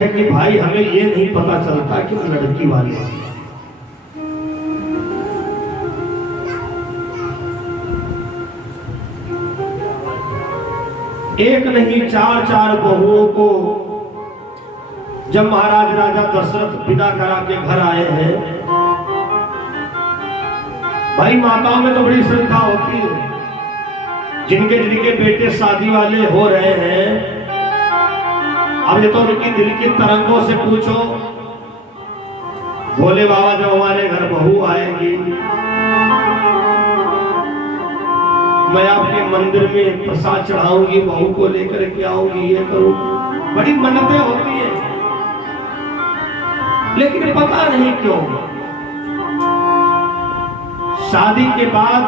है कि भाई हमें ये नहीं पता चलता कि वो लड़की वाले हैं। एक नहीं चार चार बहुओं को जब महाराज राजा दशरथ विदा करा के घर आए हैं, भाई माताओं में तो बड़ी श्रद्धा होती है। जिनके जिनके बेटे शादी वाले हो रहे हैं, अब ये तो उनकी दिल की तरंगों से पूछो, भोले बाबा जब हमारे घर बहू आएगी, मैं आपके मंदिर में प्रसाद चढ़ाऊंगी, बहू को लेकर के आऊंगी, ये करूंगी, बड़ी मन्नतें होती है। लेकिन पता नहीं क्यों शादी के बाद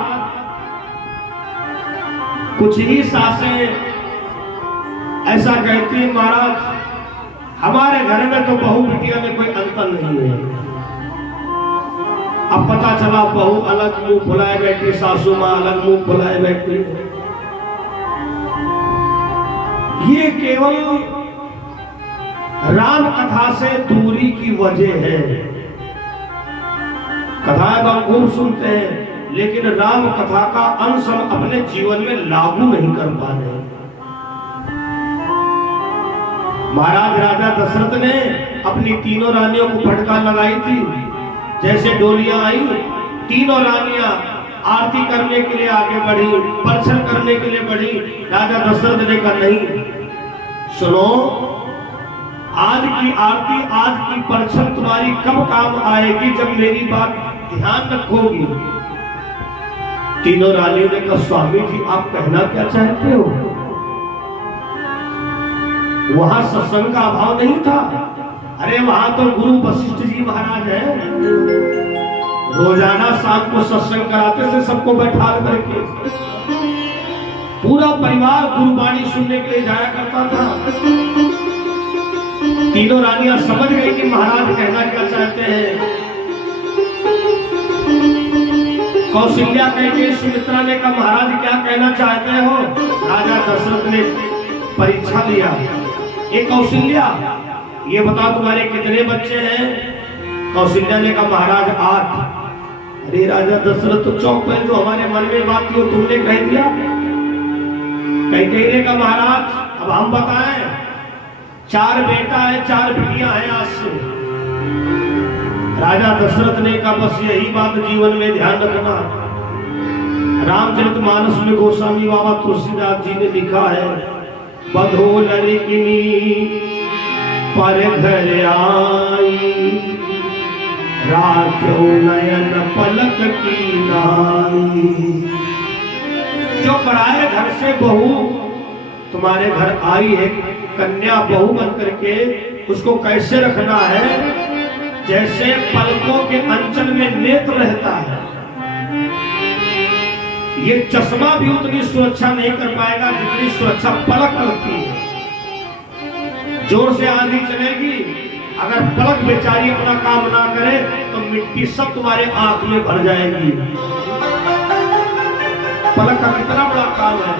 कुछ ही सासें ऐसा कहती है, महाराज हमारे घर में तो बहू बिटिया में कोई अंतर नहीं है। अब पता चला बहू अलग मुंह फुलाए बैठी, सासू मां अलग मुंह फुलाए बैठी। ये केवल राम कथा से दूरी की वजह है। कथाएं हम खूब सुनते हैं, लेकिन राम कथा का अंश हम अपने जीवन में लागू नहीं कर पा रहे। महाराज राजा दशरथ ने अपनी तीनों रानियों को फटकार लगाई थी। जैसे डोलियां आई, तीनों रानियां आरती करने के लिए आगे बढ़ी, परछन करने के लिए बढ़ी। राजा दशरथ ने कहा नहीं, सुनो, आज की आरती, आज की परछन तुम्हारी कब काम आएगी, जब मेरी बात ध्यान रखोगी। तीनों रानियों ने कहा, स्वामी जी आप कहना क्या चाहते हो? वहां सत्संग का अभाव नहीं था। अरे वहां तो गुरु वशिष्ठ जी महाराज हैं, रोजाना शाम को सत्संग कराते थे, सबको बैठा करके पूरा परिवार गुरुवाणी सुनने के लिए जाया करता था। तीनों रानियां समझ गई कि महाराज कहना क्या चाहते हैं। कौशल्या कहके सुमित्रा ने कहा, महाराज क्या कहना चाहते हो? राजा दशरथ ने परीक्षा लिया, एक कौशल्या ये बताओ तुम्हारे कितने बच्चे हैं? कौशल्या ने कहा, महाराज 8। अरे राजा दशरथ तो चौंक गए, जो हमारे मन में बात थी वो तुमने कह दिया। कई ने कहा, महाराज अब हम बताएं, 4 बेटा है 4 बेटियां हैं आज से। राजा दशरथ ने कहा, बस यही बात जीवन में ध्यान रखना। रामचरितमानस में गोस्वामी बाबा तुलसीदास जी ने लिखा है, बधो लड़किनी पर घर आई, राख्यो नयन पलक की नाई। जो पराए घर से बहू तुम्हारे घर आई है, कन्या बहू बनकर के, उसको कैसे रखना है? जैसे पलकों के अंचल में नेत्र रहता है। ये चश्मा भी उतनी सुरक्षा नहीं कर पाएगा जितनी सुरक्षा पलक करती है। जोर से आंधी चलेगी, अगर पलक बेचारी अपना काम ना करे तो मिट्टी सब तुम्हारे आंख में भर जाएगी। पलक का कितना बड़ा काम है।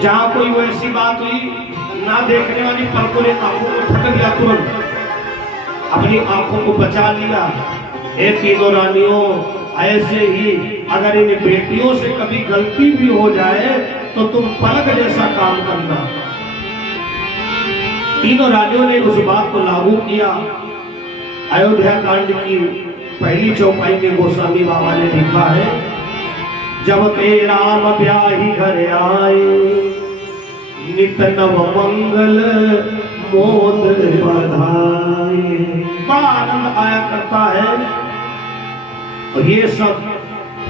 जहां कोई वैसी बात हुई, ना देखने वाली पलकों ने आंखों को ठक दिया, तुरंत अपनी आंखों को बचा लिया। हे तीनों रानियों, ऐसे ही अगर इन बेटियों से कभी गलती भी हो जाए तो तुम पलक जैसा काम करना। तीनों रानियों ने उस बात को लागू किया। अयोध्या कांड की पहली चौपाई में गोस्वामी बाबा ने लिखा है, जब ते राम ब्याही घर आए, नित नव मंगल मोद बधाए। बड़ा आनंद आया करता है। और ये सब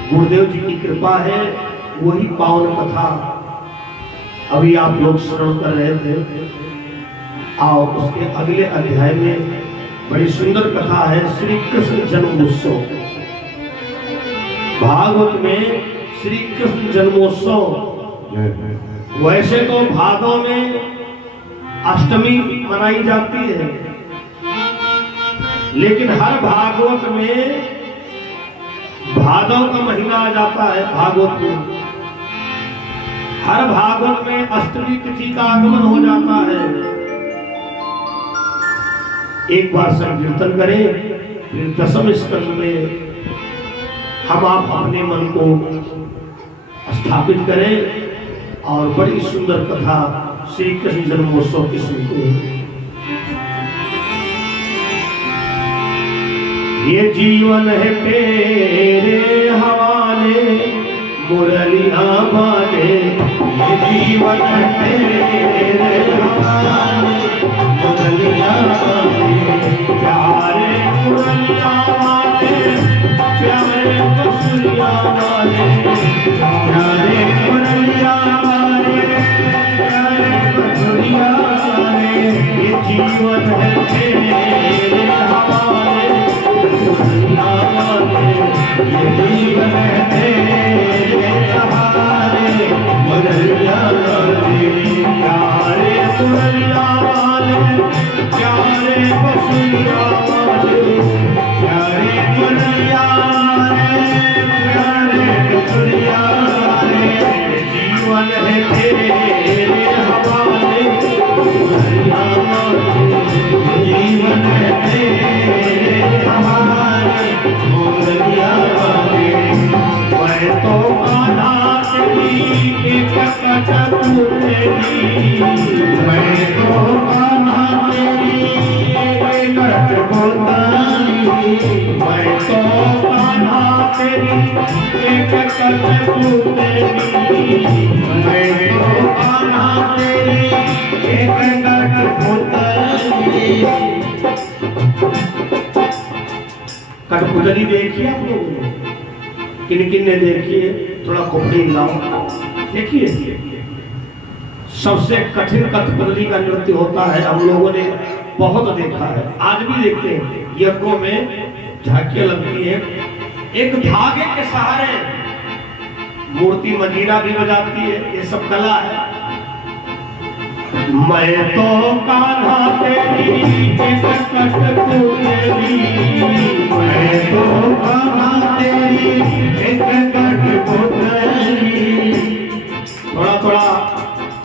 गुरुदेव जी की कृपा है। वही पावन कथा अभी आप लोग श्रवण कर रहे थे। आओ उसके अगले अध्याय में बड़ी सुंदर कथा है, श्री कृष्ण जन्मोत्सव। भागवत में श्री कृष्ण जन्मोत्सव, वैसे तो भादों में अष्टमी मनाई जाती है, लेकिन हर भागवत में भादव का महीना आ जाता है। भागवत में हर भागवत में अष्टमी तिथि का आगमन हो जाता है। एक बार संकीर्तन करें, फिर दसम स्कंद में हम आप अपने मन को स्थापित करें और बड़ी सुंदर कथा श्री कृष्ण जन्मोत्सव की सुनते हैं। ये जीवन है तेरे हवाले मुरलिया वाले, ये जीवन है तेरे हवाले मुरलिया वाले, प्यारे मुरलिया वाले, प्यारे बसुरिया वाले, प्यारे मुरलिया वाले, प्यारे बसुरिया वाले, ये जीवन है तेरे हवाले मुरलिया वाले, ये जीवन है तेरे हवाले मुरलिया वाले, प्यारे मुरलिया वाले, प्यारे बसुरिया वाले, प्यारे मुरलिया वाले, प्यारे बसुरिया वाले, जीवन है तेरे हवाले मुरलिया वाले, जीवन है तेरे हवाले मुरलिया वाले। मैं तो कान्हा तेरी एक कटक तेरी, मैं तो कान्हा तेरी एक कटक तेरी, मैं तो कान्हा तेरी एक कटक तेरी, मैं तो कान्हा तेरी एक कटक तेरी। कठपुतली देखिए आप लोगों ने, किन किन ने देखी है? थोड़ा खोपड़ी हिलाओ, देखिए सबसे कठिन कठपुतली का नृत्य होता है, हम लोगों ने बहुत देखा है, आज भी देखते हैं। यज्ञों में झांकियां लगती है, एक धागे के सहारे मूर्ति मजीरा भी बजाती है, ये सब कला है। मैं तो कान्हा तेरी एक कठपुतली, मैं तो कान्हा तेरी एक कठपुतली। थोड़ा थोड़ा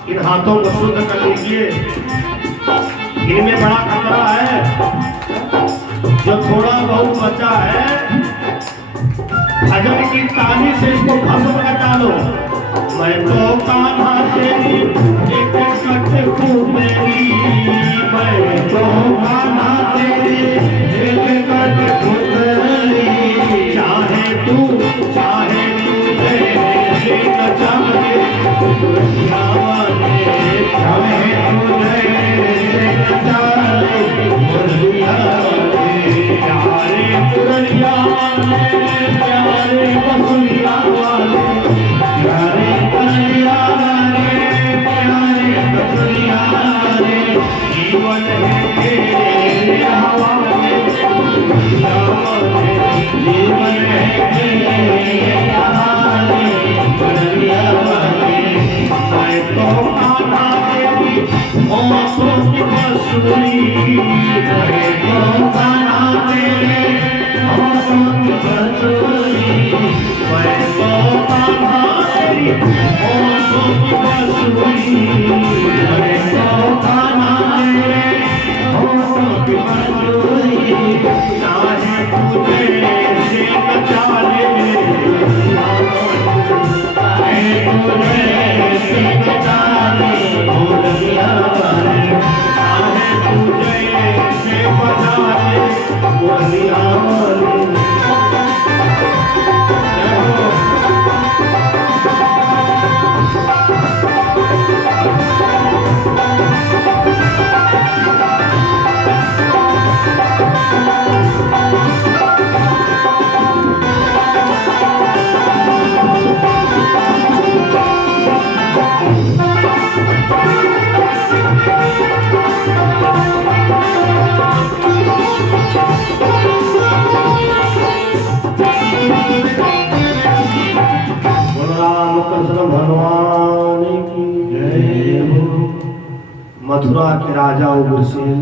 इन हाथों को शुद्ध कर लीजिए, इनमें बड़ा खतरा है, जो थोड़ा बहुत बचा है भजन की ताली से इसको भस्म कर डालो। मैं तो कान्हा तेरी एक कठपुतली, मैं तो कान्हा तेरी एक कठपुतली, चाहे तू जैसे नचाए मुरलिया वाले, चाहे तू जैसे नचाए मुरलिया वाले, प्यारे मुरलिया वाले, प्यारे बसुरिया वाले, प्यारे मुरलिया वाले, प्यारे बसुरिया वाले, जीवन है तेरे हवाले मुरलिया वाले, जीवन है तेरे हवाले मुरलिया वाले। मैं तो कान्हा तेरी होठों की बंसुरी, मैं तो कान्हा तेरे होठों की बंसुरी, मैं तो कान्हा तेरी होठों की बंसुरी, मैं तो कान्हा तेरे होठों की बंसुरी, चाहे तुझे से नचा ले मुरलिया वाले, चाहे तुझे से बजा ले मुरलिया वाले। कृष्ण भगवान की जय हो। मथुरा के राजा उग्रसेन,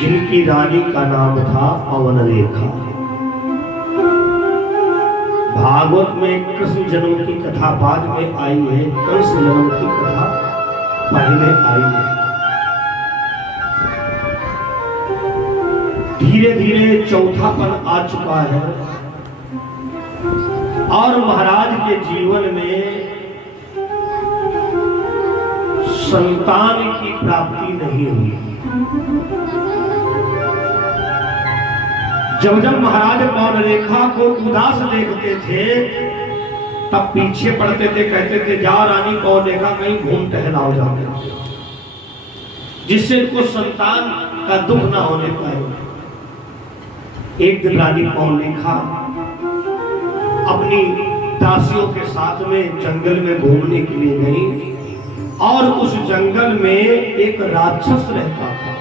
जिनकी रानी का नाम था पवनरेखा, भागवत में कृष्ण जन्म की कथा बाद में आई है, कृष्ण जन्म की कथा पहले आई है। धीरे धीरे चौथापन आ चुका है और महाराज के जीवन में संतान की प्राप्ति नहीं हुई। जब जब महाराज पौन रेखा को उदास देखते थे तब पीछे पड़ते थे, कहते थे जा रानी पौन रेखा कहीं घूम टहलाओ जाते, जिससे इनको संतान का दुख ना होने पाए। एक दिन रानी पौन रेखा अपनी दासियों के साथ में जंगल में घूमने के लिए गई और उस जंगल में एक राक्षस रहता था।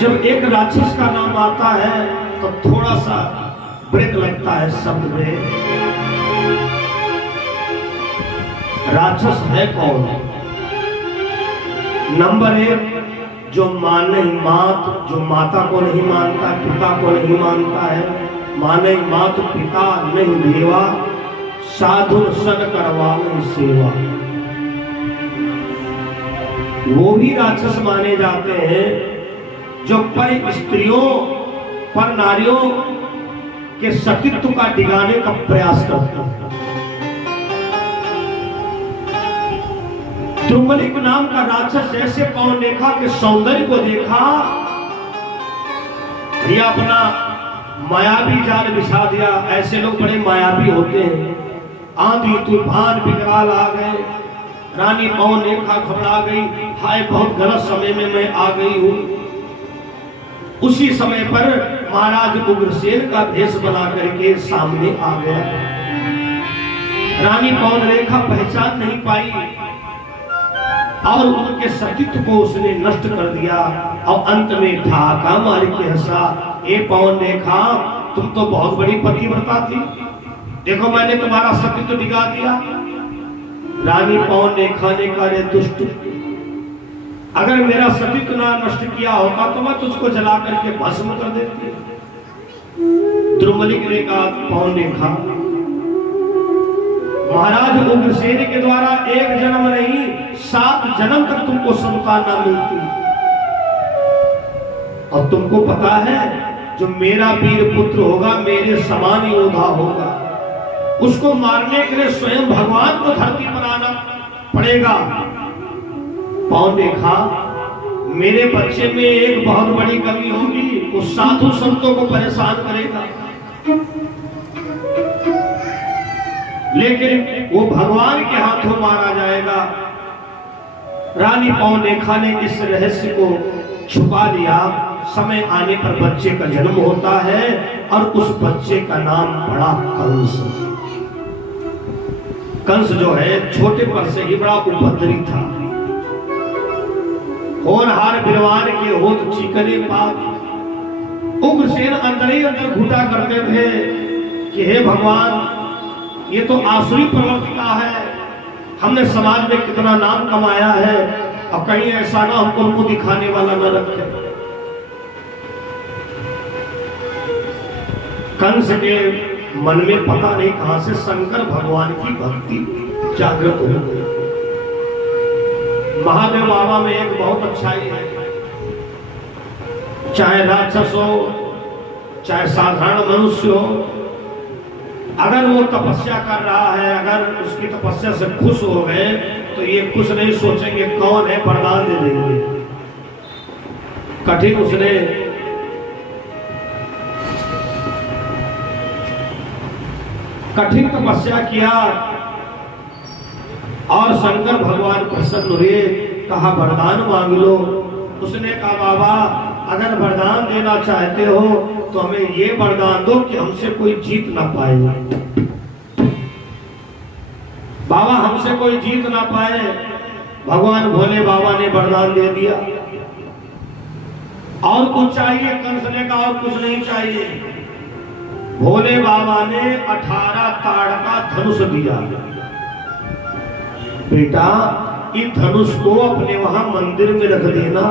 जब एक राक्षस का नाम आता है तो थोड़ा सा ब्रेक लगता है शब्द में। राक्षस है कौन? नंबर एक, जो माने मात, जो माता को नहीं मानता, पिता को नहीं मानता है। माने मात पिता नहीं देवा, साधु सन करवा नहीं सेवा। वो भी राक्षस माने जाते हैं जो पर स्त्रियों, पर नारियों के सतीत्व का डिगाने का प्रयास करते हैं। त्रुमलिक नाम का राक्षस जैसे पौन रेखा के सौंदर्य को देखा, ये अपना मायावी जाल बिछा दिया। ऐसे लोग बड़े मायावी होते हैं। आंधी तूफान बिकराल आ गए, रानी पौन रेखा घबरा गई, हाय बहुत गलत समय में मैं आ गई हूं। उसी समय पर महाराज उग्रसेन का भेष बना करके सामने आ गया। रानी पौन रेखा पहचान नहीं पाई और उनके सतीत्व को उसने नष्ट कर दिया और अंत में ठाका मार के हंसा, ए पौन रेखा तुम तो बहुत बड़ी पतिव्रता थी, देखो मैंने तुम्हारा सतीत्व डिगा दिया। रानी पौन रेखा ने कहा, रे दुष्ट, अगर मेरा सतीत्व ना नष्ट किया होता तो मैं तुझको जला करके भस्म कर देती। द्रुमलिक ने कहा, पौन रेखा महाराज उग्रसेन के द्वारा एक जन्म नहीं 7 जन्म तक तुमको संतान ना मिलती। और तुमको पता है जो मेरा वीर पुत्र होगा मेरे समान योद्धा होगा, उसको मारने के लिए स्वयं भगवान को धरती पर आना पड़ेगा। पौन रेखा मेरे बच्चे में एक बहुत बड़ी कमी होगी, वो साधु संतों को परेशान करेगा, लेकिन वो भगवान के हाथों मारा जाएगा। रानी पौन रेखा ने इस रहस्य को छुपा लिया। समय आने पर बच्चे का जन्म होता है और उस बच्चे का नाम पड़ा कंस। कंस जो है छोटे पर से ही बड़ा उपद्रवी था। होनहार विद्वान के होत चिकने पात। उग्रसेन अंदर ही अंदर घुटा करते थे कि हे भगवान, ये तो आसुरी प्रवृत्ति का है, हमने समाज में कितना नाम कमाया है, और कहीं ऐसा ना हमको मुंह दिखाने वाला न रखे। कंस के मन में पता नहीं कहां से शंकर भगवान की भक्ति जागृत हो गई। महादेव बाबा में एक बहुत अच्छाई है, चाहे राक्षस हो चाहे साधारण मनुष्य हो, अगर वो तपस्या कर रहा है, अगर उसकी तपस्या से खुश हो गए तो ये कुछ नहीं सोचेंगे कौन है, वरदान दे देंगे। कठिन उसने कठिन तपस्या किया और शंकर भगवान प्रसन्न हुए, कहा वरदान मांग लो। उसने कहा बाबा अगर वरदान देना चाहते हो तो हमें ये वरदान दो कि हमसे कोई जीत ना पाए। बाबा हमसे कोई जीत ना पाए। भगवान भोले बाबा ने वरदान दे दिया। और कुछ चाहिए? कंस ने कहा और कुछ नहीं चाहिए। भोले बाबा ने 18 ताड़ का धनुष दिया। बेटा इस धनुष को अपने वहां मंदिर में रख देना,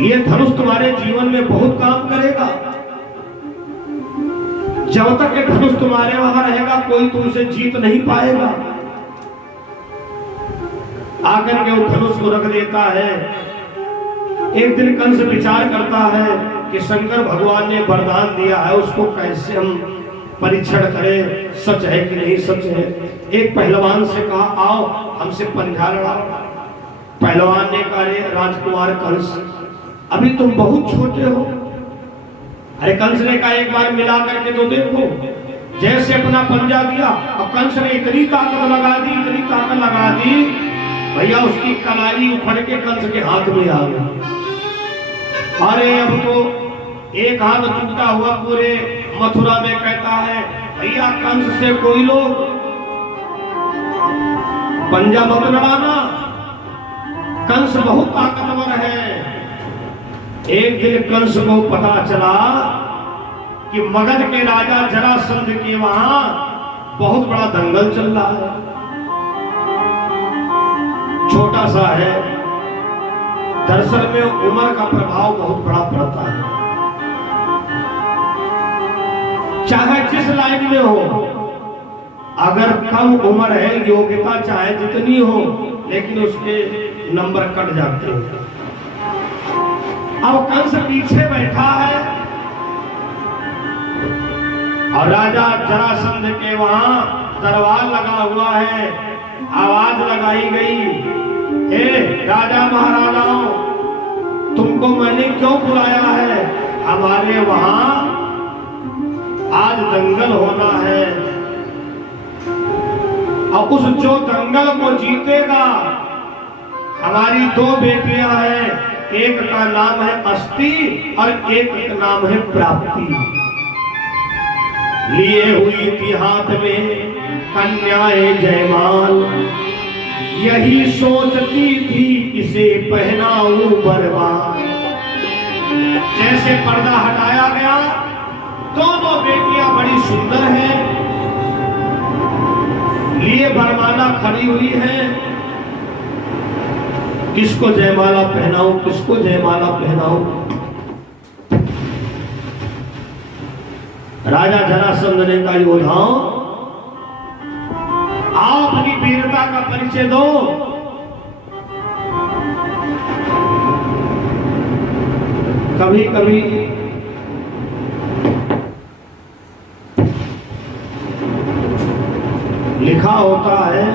ये धनुष तुम्हारे जीवन में बहुत काम करेगा। जब तक ये धनुष तुम्हारे वहां रहेगा कोई तुमसे जीत नहीं पाएगा। आकर के वो धनुष को रख देता है। एक दिन कंस विचार करता है कि शंकर भगवान ने वरदान दिया है, उसको कैसे हम परीक्षण करें, सच है कि नहीं सच है। एक पहलवान से कहा, आओ हमसे पंजा लड़ाओ। पहलवान ने कहा, अरे राजकुमार कंस, अभी तुम बहुत छोटे हो। अरे कंस ने कहा, एक बार मिला करके तो देखो। जैसे अपना पंजा दिया और कंस ने इतनी ताकत लगा दी, इतनी ताकत लगा दी, भैया उसकी कलाई उखड़ के कंस के हाथ में आ गई। अरे अब तो एक हाथ टूटा हुआ पूरे मथुरा में कहता है, भैया कंस से कोई लोग पंजा मत लड़ाना, कंस बहुत ताकतवर है। एक दिन कंस को पता चला कि मगध के राजा जरासंध के वहां बहुत बड़ा दंगल चल रहा है। छोटा सा है, दरअसल में उम्र का प्रभाव बहुत बड़ा पड़ता है। चाहे जिस लाइन में हो, अगर कम उम्र है, योग्यता चाहे जितनी हो, लेकिन उसके नंबर कट जाते हैं। अब कंस पीछे बैठा है और राजा जरासंध के वहां दरबार लगा हुआ है। आवाज लगाई गई, हे राजा महाराजाओं, तुमको मैंने क्यों बुलाया है? हमारे वहां आज दंगल होना है और उस जो दंगल को जीतेगा, हमारी दो बेटियां हैं, एक का नाम है अस्ति और एक का नाम है प्राप्ति। लिए हुई थी हाथ में कन्याएं जयमाल, यही सोचती थी इसे पहनाऊं बरबाद। जैसे पर्दा हटाया गया, दोनों बेटियां बड़ी सुंदर हैं, लिए बरमाला खड़ी हुई है। किसको जयमाला पहनाऊं, किसको जयमाला पहनाऊं? राजा जरासंध ने कहा, योद्धाओं, आप अपनी वीरता का परिचय दो। कभी कभी लिखा होता है,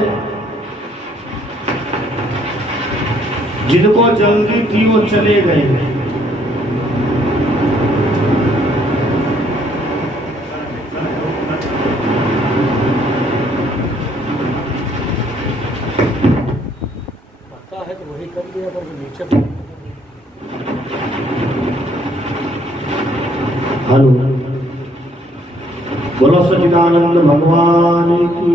जिनको जल्दी थी वो चले गए, है तो वही कर दिया, पर नीचे। हेलो, बोलो सच्चिदानंद भगवान की।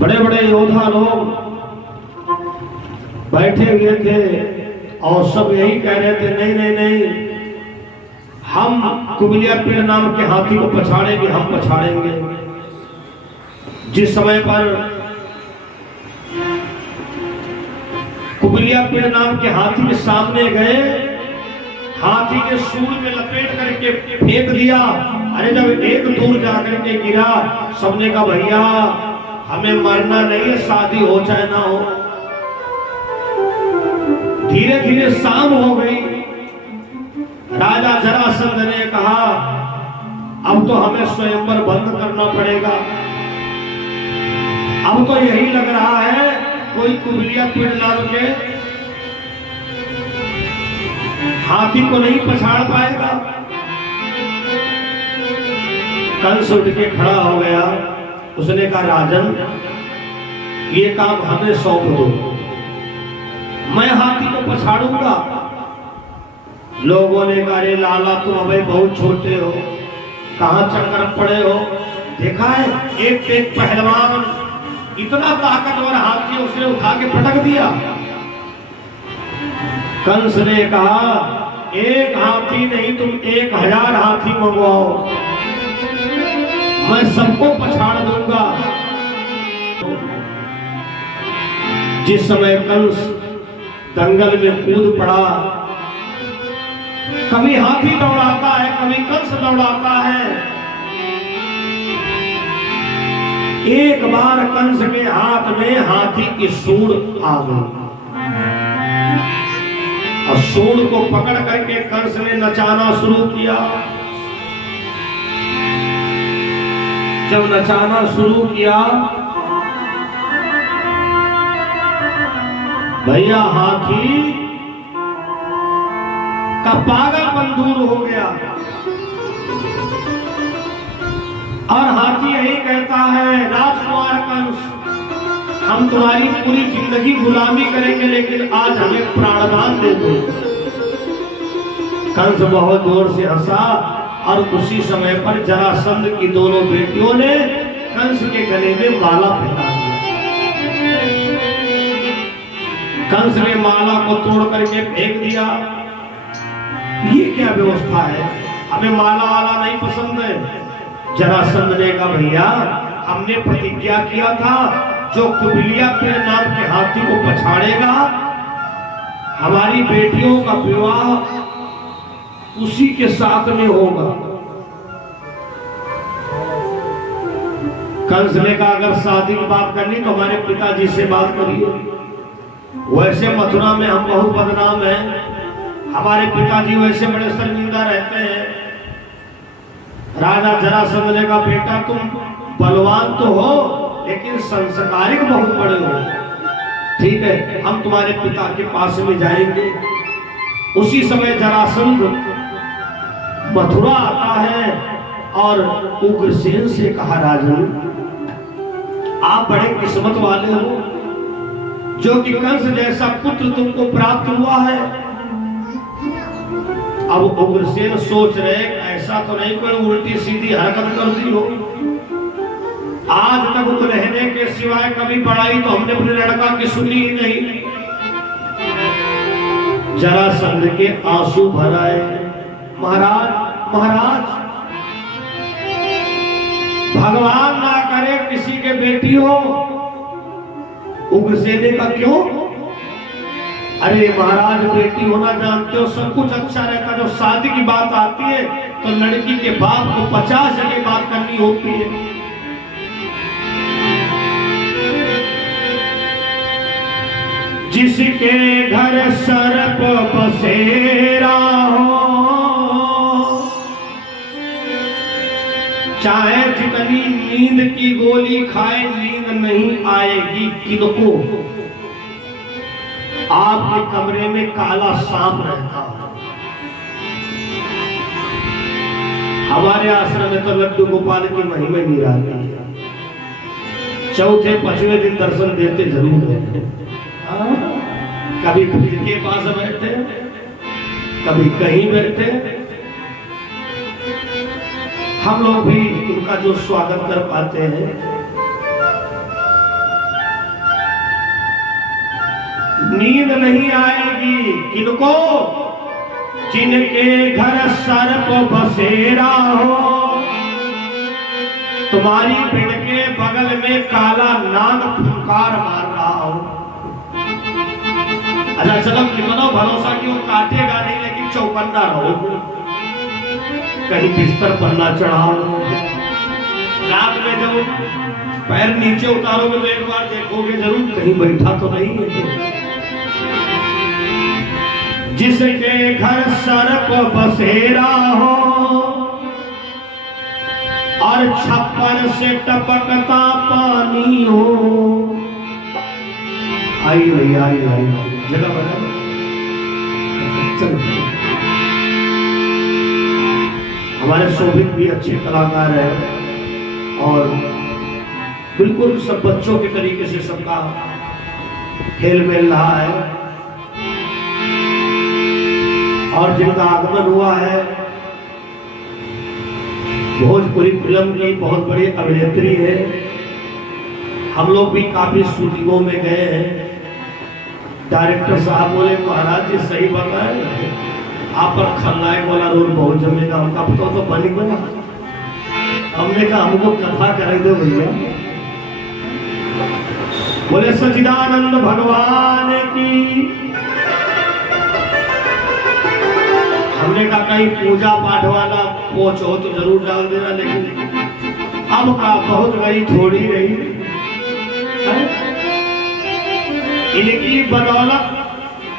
बड़े बड़े योद्धा लोग बैठे हुए थे और सब यही कह रहे थे, नहीं नहीं नहीं, हम कुबलिया पेड़ नाम के हाथी को पछाड़ेंगे, हम पछाड़ेंगे। जिस समय पर कुबलिया पेड़ नाम के हाथी के सामने गए, हाथी के सूंड में लपेट करके फेंक दिया। अरे जब एक दूर जाकर के गिरा, सबने कहा, भैया हमें मरना नहीं है, शादी हो चाहे ना हो। धीरे धीरे शाम हो गई। राजा जरासंध ने कहा, अब तो हमें स्वयंवर बंद करना पड़ेगा। अब तो यही लग रहा है कोई कुबलिया पेड़ नाम के हाथी को नहीं पछाड़ पाएगा। कंस उठ के खड़ा हो गया। उसने कहा, राजन, ये काम हमें सौंप दो, मैं हाथी को पछाड़ूंगा। लोगों ने कहा, अरे लाला तुम अभी बहुत छोटे हो, कहां चक्कर पड़े हो? देखा है एक एक पहलवान, इतना ताकतवर हाथी उसने उठा के पटक दिया। कंस ने कहा, एक हाथी नहीं, तुम 1000 हाथी मंगवाओ, मैं सबको पछाड़ दूंगा। जिस समय कंस दंगल में कूद पड़ा, कभी हाथी दौड़ाता है, कभी कंस दौड़ाता है। एक बार कंस के हाथ में हाथी की सूंड आ गई और सूंड को पकड़ करके कंस ने नचाना शुरू किया। जब नचाना शुरू किया, भैया हाथी का पागलपन दूर हो गया और हाथी यही कहता है, राजकुमार कंस, हम तुम्हारी पूरी जिंदगी गुलामी करेंगे, लेकिन आज हमें प्राणदान दे दो। कंस बहुत जोर से हंसा और उसी समय पर जरासंध की दोनों बेटियों ने कंस के गले में माला पहना दिया। कंस ने माला को तोड़ करके फेंक दिया। ये क्या व्यवस्था है, हमें माला वाला नहीं पसंद है। जरासंध ने कहा, भैया हमने प्रतिज्ञा किया था, जो कुबिलिया के नाम के हाथी को पछाड़ेगा, हमारी बेटियों का विवाह उसी के साथ में होगा। कंस ने कहा, अगर शादी की बात करनी तो हमारे पिताजी से बात करिए। वैसे मथुरा में हम बहुत बदनाम हैं, हमारे पिताजी वैसे बड़े शर्मिंदा रहते हैं। राजा जरासंध ने कहा, बेटा तुम बलवान तो हो लेकिन संस्कारिक बहुत बड़े हो, ठीक है हम तुम्हारे पिता के पास में जाएंगे। उसी समय जरासंध मथुरा आता है और उग्रसेन से कहा, राजन आप बड़े किस्मत वाले हो जो कि कंस जैसा पुत्र तुमको प्राप्त हुआ है। अब उग्रसेन सोच रहे, ऐसा तो नहीं कोई उल्टी सीधी हरकत कर दी हो, आज तक रहने के सिवाय कभी पढ़ाई तो हमने अपने लड़का की सुनी ही नहीं। जरासंध के आंसू भर आए, महाराज महाराज भगवान ना करे किसी के बेटी हो। उग्रसेन का क्यों? अरे महाराज बेटी होना जानते हो सब कुछ अच्छा रहता, जब शादी की बात आती है तो लड़की के बाप को 50 जगह बात करनी होती है। जिसके घर सर्प बसेरा हो, चाहे जितनी नींद की गोली खाए नींद नहीं आएगी किनको। आपके कमरे में काला सांप रहता है, हमारे आश्रम में तो लड्डू गोपाल की महिमा निराली है। चौथे पांचवें दिन दर्शन देते जरूर है। कभी फूल के पास बैठे, कभी कहीं बैठे, हम लोग भी उनका जो स्वागत कर पाते हैं। नींद नहीं आएगी किनको? जिनके घर सर्प बसेरा हो। तुम्हारी बेड के बगल में काला नाग फुंकार मार रहा हो। अच्छा चलो कितना भरोसा कि वो काटेगा नहीं, लेकिन चौकन्ना रहो, कहीं बिस्तर पर ना चढ़ाओ। रात में जब पैर नीचे उतारोगे तो एक बार देखोगे जरूर कहीं बैठा तो नहीं है। जिसके घर सर्प बसेरा हो और छप्पर से टपकता पानी हो। आई भैया आई जगह बता। हमारे शोभित भी अच्छे कलाकार हैं और बिल्कुल सब बच्चों के तरीके से सबका खेल मेल रहा है। और जिनका आगमन हुआ है, भोजपुरी फिल्म की बहुत बड़ी अभिनेत्री है। हम लोग भी काफी शूटिंगों में गए हैं। डायरेक्टर साहब बोले महाराज जी सही बताए, आप पर खलनायक वाला रोल बहुत जमेगा, हमका तो बनी बना। हमने कहा हमको कथा कर दो भैया। बोले सच्चिदानंद भगवान की। हमने कहा कहीं पूजा पाठ वाला पोच हो तो जरूर डाल देना, लेकिन अब का बहुत गई थोड़ी रही। इनकी बदौलत,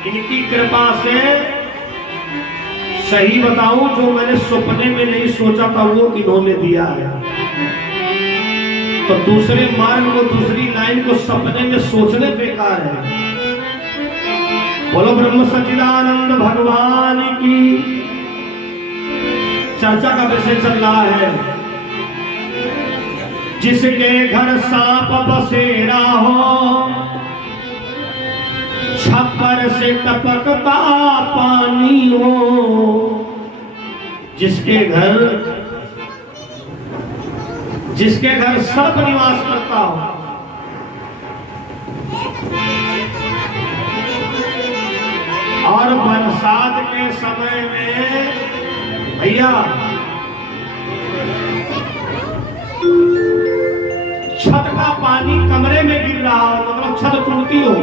इनकी कृपा से, सही बताऊं जो मैंने सपने में नहीं सोचा था वो इन्होंने दिया है। तो दूसरे मार्ग को, दूसरी लाइन को सपने में सोचने बेकार है। बोलो ब्रह्म सच्चिदानंद भगवान की। चर्चा का विषय चल रहा है, जिसके घर सांप बसेरा हो, छप्पर से टपकता पानी हो। जिसके घर सर्प निवास करता हो, और बरसात के समय में भैया छत का पानी कमरे में गिर रहा हो, मतलब छत टूटती हो,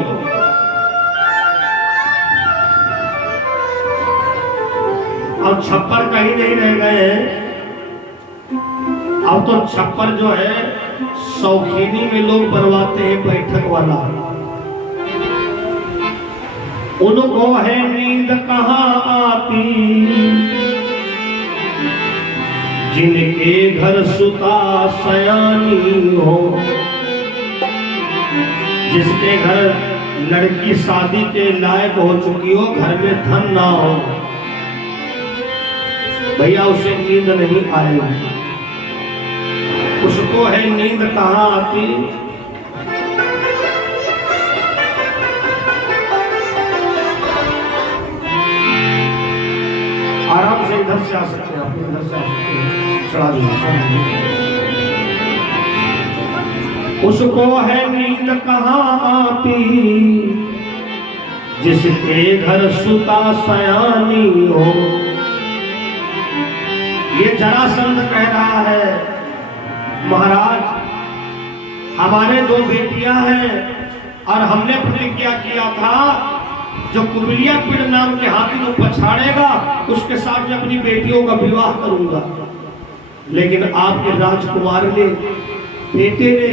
अब छप्पर कहीं नहीं रह गए हैं। अब तो छप्पर जो है शौकीनी में लोग बनवाते हैं, बैठक वाला। उनको है नींद कहाँ आती, जिनके घर सुता सयानी हो। जिसके घर लड़की शादी के लायक हो चुकी हो, घर में धन ना हो, भैया उसे नींद नहीं आएगी। उसको है नींद कहाँ आती। आराम से इधर से आ सकते हैं, आप इधर से आ सकते हैं, चढ़ा दीजिए। उसको है नींद कहाँ आती, जिसके घर सुता सयानी हो। ये जरासंध कह रहा है, महाराज हमारे 2 बेटियां हैं और हमने प्रतिज्ञा किया था जो कुबिलिया पिंड नाम के हाथी को पछाड़ेगा उसके साथ मैं अपनी बेटियों का विवाह करूंगा। लेकिन आपके राजकुमार ने, बेटे ने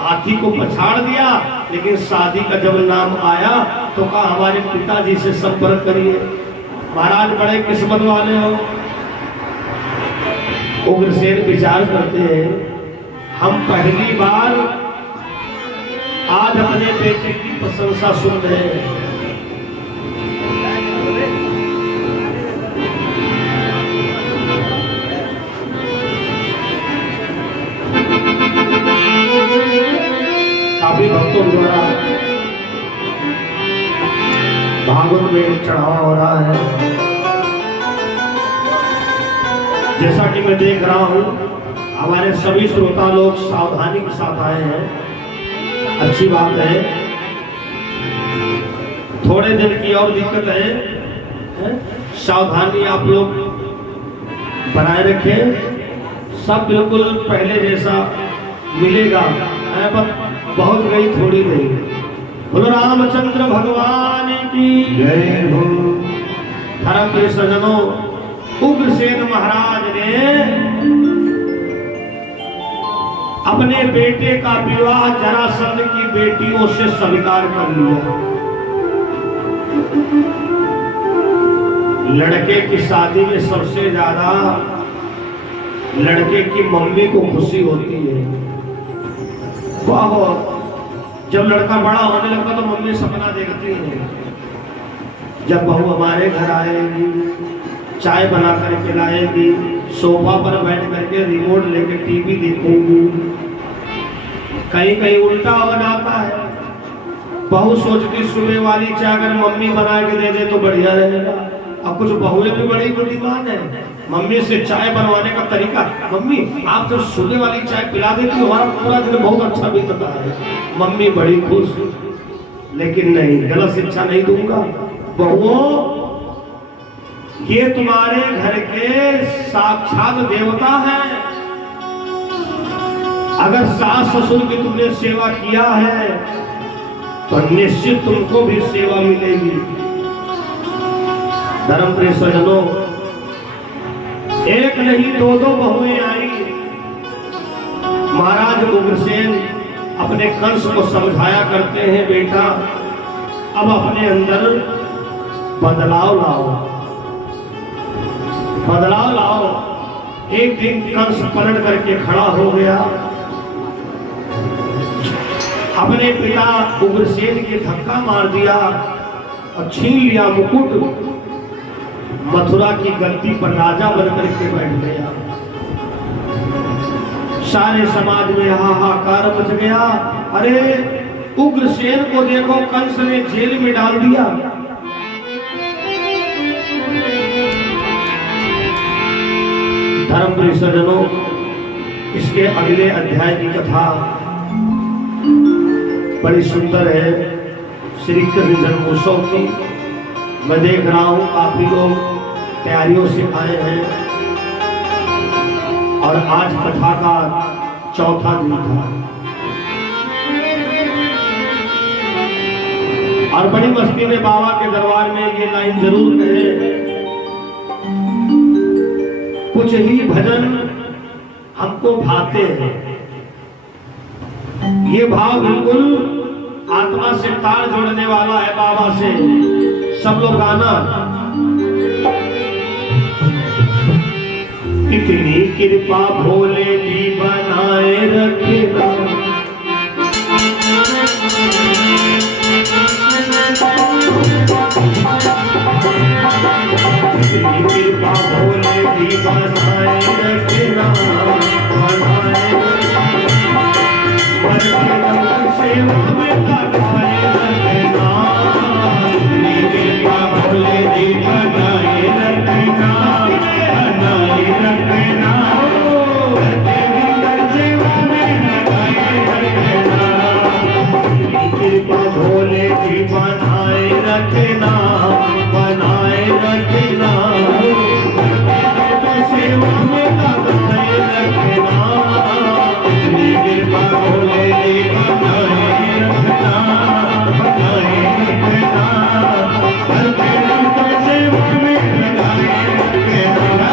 हाथी को पछाड़ दिया, लेकिन शादी का जब नाम आया तो कहा हमारे पिताजी से संपर्क करिए। महाराज बड़े किस्मत वाले हो। उग्रसेन विचार करते हैं, हम पहली बार आज अपने बेटे की प्रशंसा सुन रहे हैं। काफी भक्तों द्वारा भागवत में चढ़ावा हो रहा है। जैसा कि मैं देख रहा हूं, हमारे सभी श्रोता लोग सावधानी के साथ आए हैं, अच्छी बात है। थोड़े दिन की और दिक्कत है, सावधानी आप लोग बनाए रखें। सब बिल्कुल पहले जैसा मिलेगा, बहुत गई थोड़ी नहीं। बोलो रामचंद्र भगवान की जय हो। धर्म के सज्जनों, उग्रसेन महाराज ने अपने बेटे का विवाह जरासंध की बेटियों से स्वीकार कर लिया। लड़के की शादी में सबसे ज्यादा लड़के की मम्मी को खुशी होती है। वाह, जब लड़का बड़ा होने लगता तो मम्मी सपना देखती है, जब बहू हमारे घर आएगी, चाय बना करके लाएगी, सोफा पर बैठ करके रिमोट लेके टीवी देखेंगी। कहीं कहीं उल्टा हो जाता है, बहू सोचती सुबह वाली चाय अगर मम्मी बना के दे दे तो बढ़िया रहेगा। अब कुछ बहुएं भी बड़ी बुद्धिमान है, मम्मी से चाय बनवाने का तरीका, मम्मी आप जब सुबह वाली चाय पिला देती हो हमारा पूरा दिन बहुत अच्छा बीतता है। मम्मी बड़ी खुश, लेकिन नहीं, गलत शिक्षा नहीं दूंगा। बहुओं, ये तुम्हारे घर के साक्षात देवता हैं। अगर सास ससुर की तुमने सेवा किया है तो निश्चित तुमको भी सेवा मिलेगी। धर्म प्रिय सज्जनों, एक नहीं दो बहुएं आई। महाराज उग्रसेन अपने कंस को समझाया करते हैं, बेटा अब अपने अंदर बदलाव लाओ, बदलाव लाओ। एक दिन कंस पलट करके खड़ा हो गया, अपने पिता उग्रसेन के धक्का मार दिया और छीन लिया मुकुट। मथुरा की गद्दी पर राजा बनकर के बैठ गया। सारे समाज में हाहाकार मच गया। अरे उग्रसेन को देखो, कंस ने जेल में डाल दिया। धर्म प्रिय सज्जनों, इसके अगले अध्याय की कथा बड़ी सुंदर है। श्री कृष्ण जन्मोत्सव की मैं देख रहा हूँ काफी लोग तैयारियों से आए हैं और आज कथा का चौथा दिन था और बड़ी मस्ती में बाबा के दरबार में ये लाइन जरूर कहे, कुछ ही भजन हमको भाते हैं। ये भाव बिल्कुल आत्मा से तार जोड़ने वाला है बाबा से। सब लोग गाना। इतनी कृपा भोले जी बनाए रखेगा, इतनी कृपा भोले जी बनाए रखेगा, बनाए सेवा में लगाए रखेगा, इतनी कृपा भोले जी बनाए रखेगा, बनाए रखेगा, सेवा में लगाए रखेगा, कृपा भोले जी बनाए रखना, बनाए रखना, सेवा में लगाए रखना, कृपा भोले जी बनाए रखना, बनाए रखना, सेवा में लगाए रखना।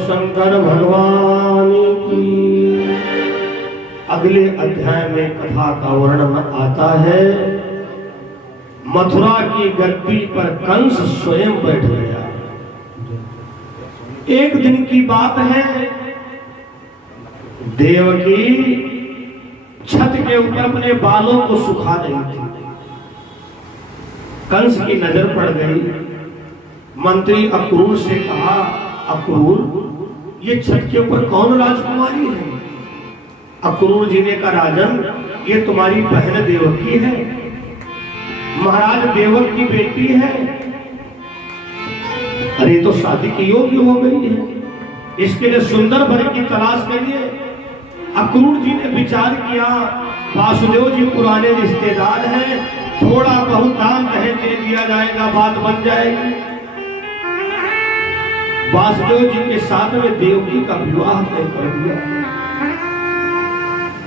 शंकर भगवान की। अगले अध्याय में कथा का वर्णन आता है। मथुरा की गद्दी पर कंस स्वयं बैठ गया। एक दिन की बात है, देवकी छत के ऊपर अपने बालों को सुखा रही थी। कंस की नजर पड़ गई। मंत्री अक्रूर से कहा, अक्रूर ये छत के ऊपर कौन राजकुमारी है? अक्रूर जी ने कहा, राजन ये तुम्हारी बहन देवकी है, महाराज देवक की बेटी है। अरे तो शादी की योग्य हो गई है, इसके लिए सुंदर वर की तलाश करिए। अक्रूर जी ने विचार किया, वासुदेव जी पुराने रिश्तेदार हैं, थोड़ा बहुत दाम दहेज दे दिया जाएगा, बात बन जाएगी। वासुदेव जी के साथ में देवकी का विवाह तय कर दिया।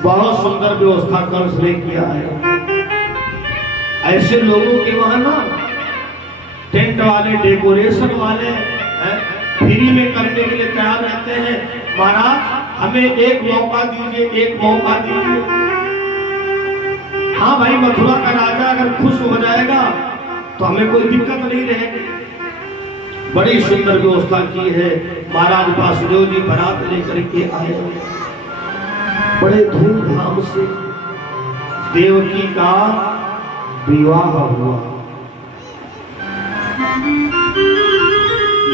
बहुत सुंदर व्यवस्था कंस ने किया है। ऐसे लोगों के वहां ना टेंट वाले, डेकोरेशन वाले फ्री में करने के लिए तैयार रहते हैं। महाराज हमें एक मौका दीजिए, एक मौका दीजिए। हाँ भाई, मथुरा का राजा अगर खुश हो जाएगा तो हमें कोई दिक्कत नहीं रहेगी। बड़ी सुंदर व्यवस्था की है। महाराज वासुदेव जी बारात लेकर के आए, बड़े धूमधाम से देवकी का विवाह हुआ।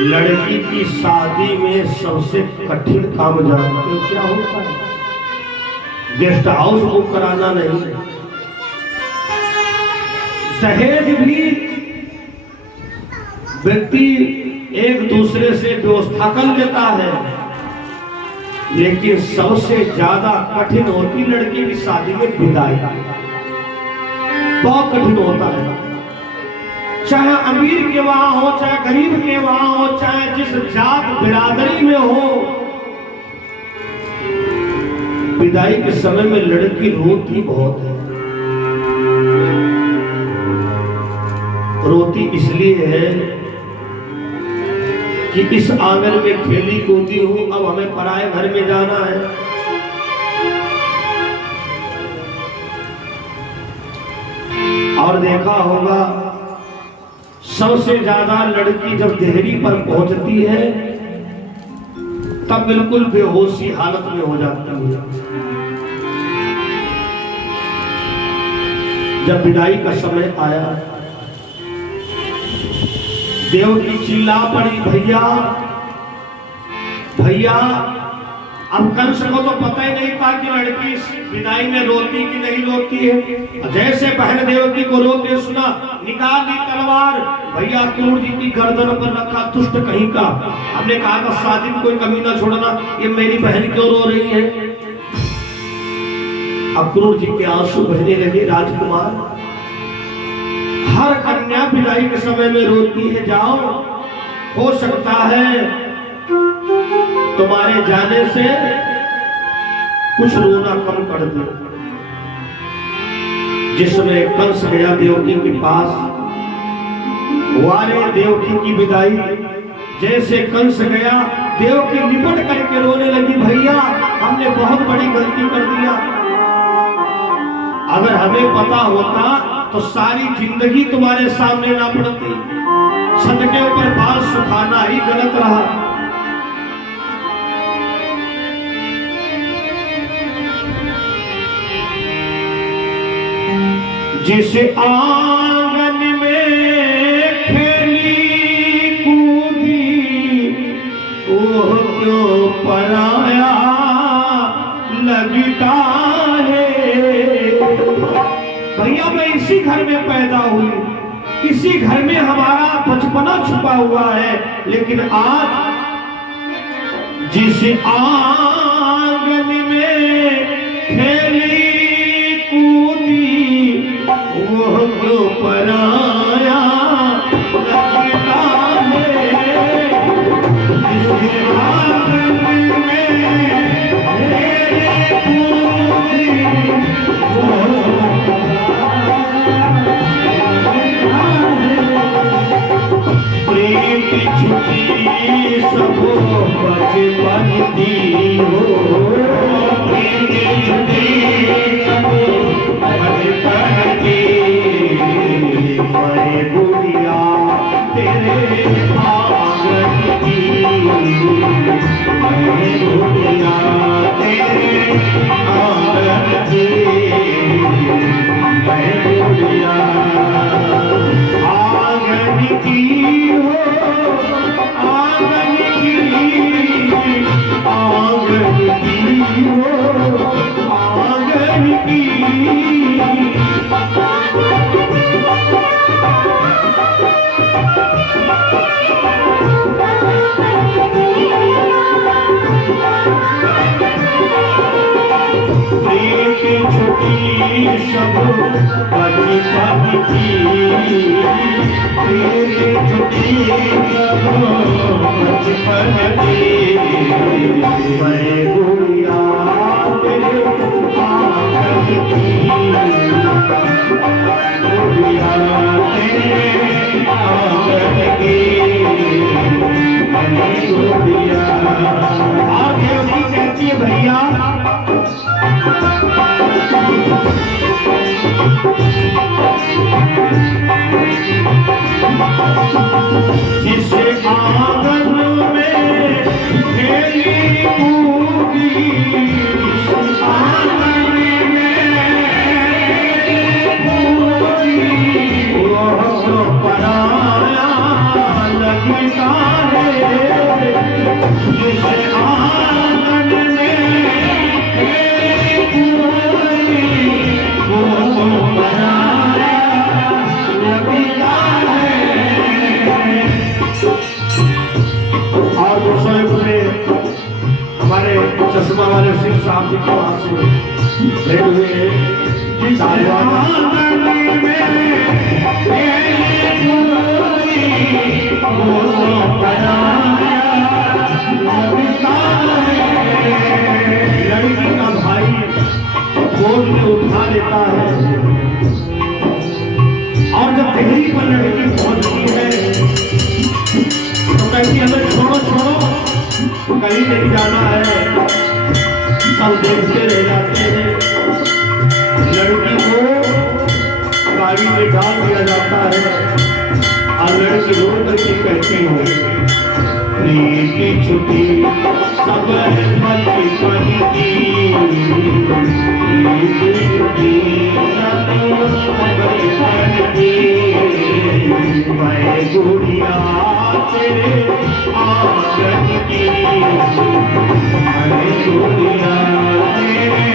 लड़की की शादी में सबसे कठिन काम जानते हो क्या होता है? गेस्ट हाउस बुक कराना नहीं, दहेज भी व्यक्ति एक दूसरे से व्यवस्था कर लेता है, लेकिन सबसे ज्यादा कठिन होती लड़की की शादी में विदाई। बहुत कठिन होता है, चाहे अमीर के वहां हो, चाहे गरीब के वहां हो, चाहे जिस जात बिरादरी में हो। विदाई के समय में लड़की रोती बहुत है। रोती इसलिए है कि इस आंगन में खेली कूदी हूं, अब हमें पराए घर में जाना है। और देखा होगा सबसे ज्यादा लड़की जब देहरी पर पहुंचती है तब बिल्कुल बेहोशी हालत में हो जाती है। जब विदाई का समय आया, देवकी चिल्ला पड़ी, भैया भैया। अब कंस को तो पता ही नहीं था कि लड़की विदाई में रोती कि नहीं रोती है। जैसे बहन देवकी को रोते सुना, निकाल ली तलवार, भैया अक्रूर जी की गर्दन पर रखा। दुष्ट कहीं का, हमने कहा था शादी में कोई कमी ना छोड़ना, ये मेरी बहन क्यों रो रही है? अक्रूर जी के आंसू बहने लगे। राजकुमार, हर कन्या विदाई के समय में रोती है। जाओ, हो सकता है तुम्हारे जाने से कुछ रोना कम कर दे। जिसमें कंस गया देवकी के पास, वारे देवकी की विदाई। जैसे कंस गया, देवकी लिपट करके रोने लगी, भैया हमने बहुत बड़ी गलती कर दिया। अगर हमें पता होता तो सारी जिंदगी तुम्हारे सामने ना पड़ती। छत के ऊपर बाल सुखाना ही गलत रहा। जिस आंगन में खेली कूदी, वो क्यों पराया लगता है? भैया मैं इसी घर में पैदा हुई, इसी घर में हमारा बचपना छुपा हुआ है, लेकिन आज जिस आंगन में खेली कूदी, वो क्यों पराया लगता है? जिस आंगन में खेली कूदी, प्रीति छुटी सब बचपन दी हो, प्रीति छुटी सब बचपन की। मैं गुड़िया तेरे आंगन की, मैं गुड़िया तेरे आंगन की, मैं गुड़िया आंगन की हो, आंगन की, आंगन की हो, आंगन की। सब बची पकी तेरे छुट्टी सब बचपन की मैं गुड़िया तेरे आंगन की गुड़िया तेरे आंगन की मैं गुड़िया। और देवकी कहती है भैया जिस आंगन में खेली कूदी जिस आंगन में कूदी वह पराया लगता है जिस आंगन में खेली कूदी वह पराया लगता है। और दूसरे में हमारे चश्मा वाले सिंह साहब जी को वहां से भेज हुए जिस आंगन में लड़की का भाई गोद में उठा लेता है और जब देहरी पर लड़की पहुंचती है तो कहती हमें छोड़ो छोड़ो कहीं नहीं जाना है। सब देखते रह जाते हैं। लड़की को गाड़ी में डाल दिया जाता है और लड़की रो करके कहती है प्रीति छुट्टी सब बचपन की मैं गुड़िया तेरे आंगन की मैं गुड़िया तेरे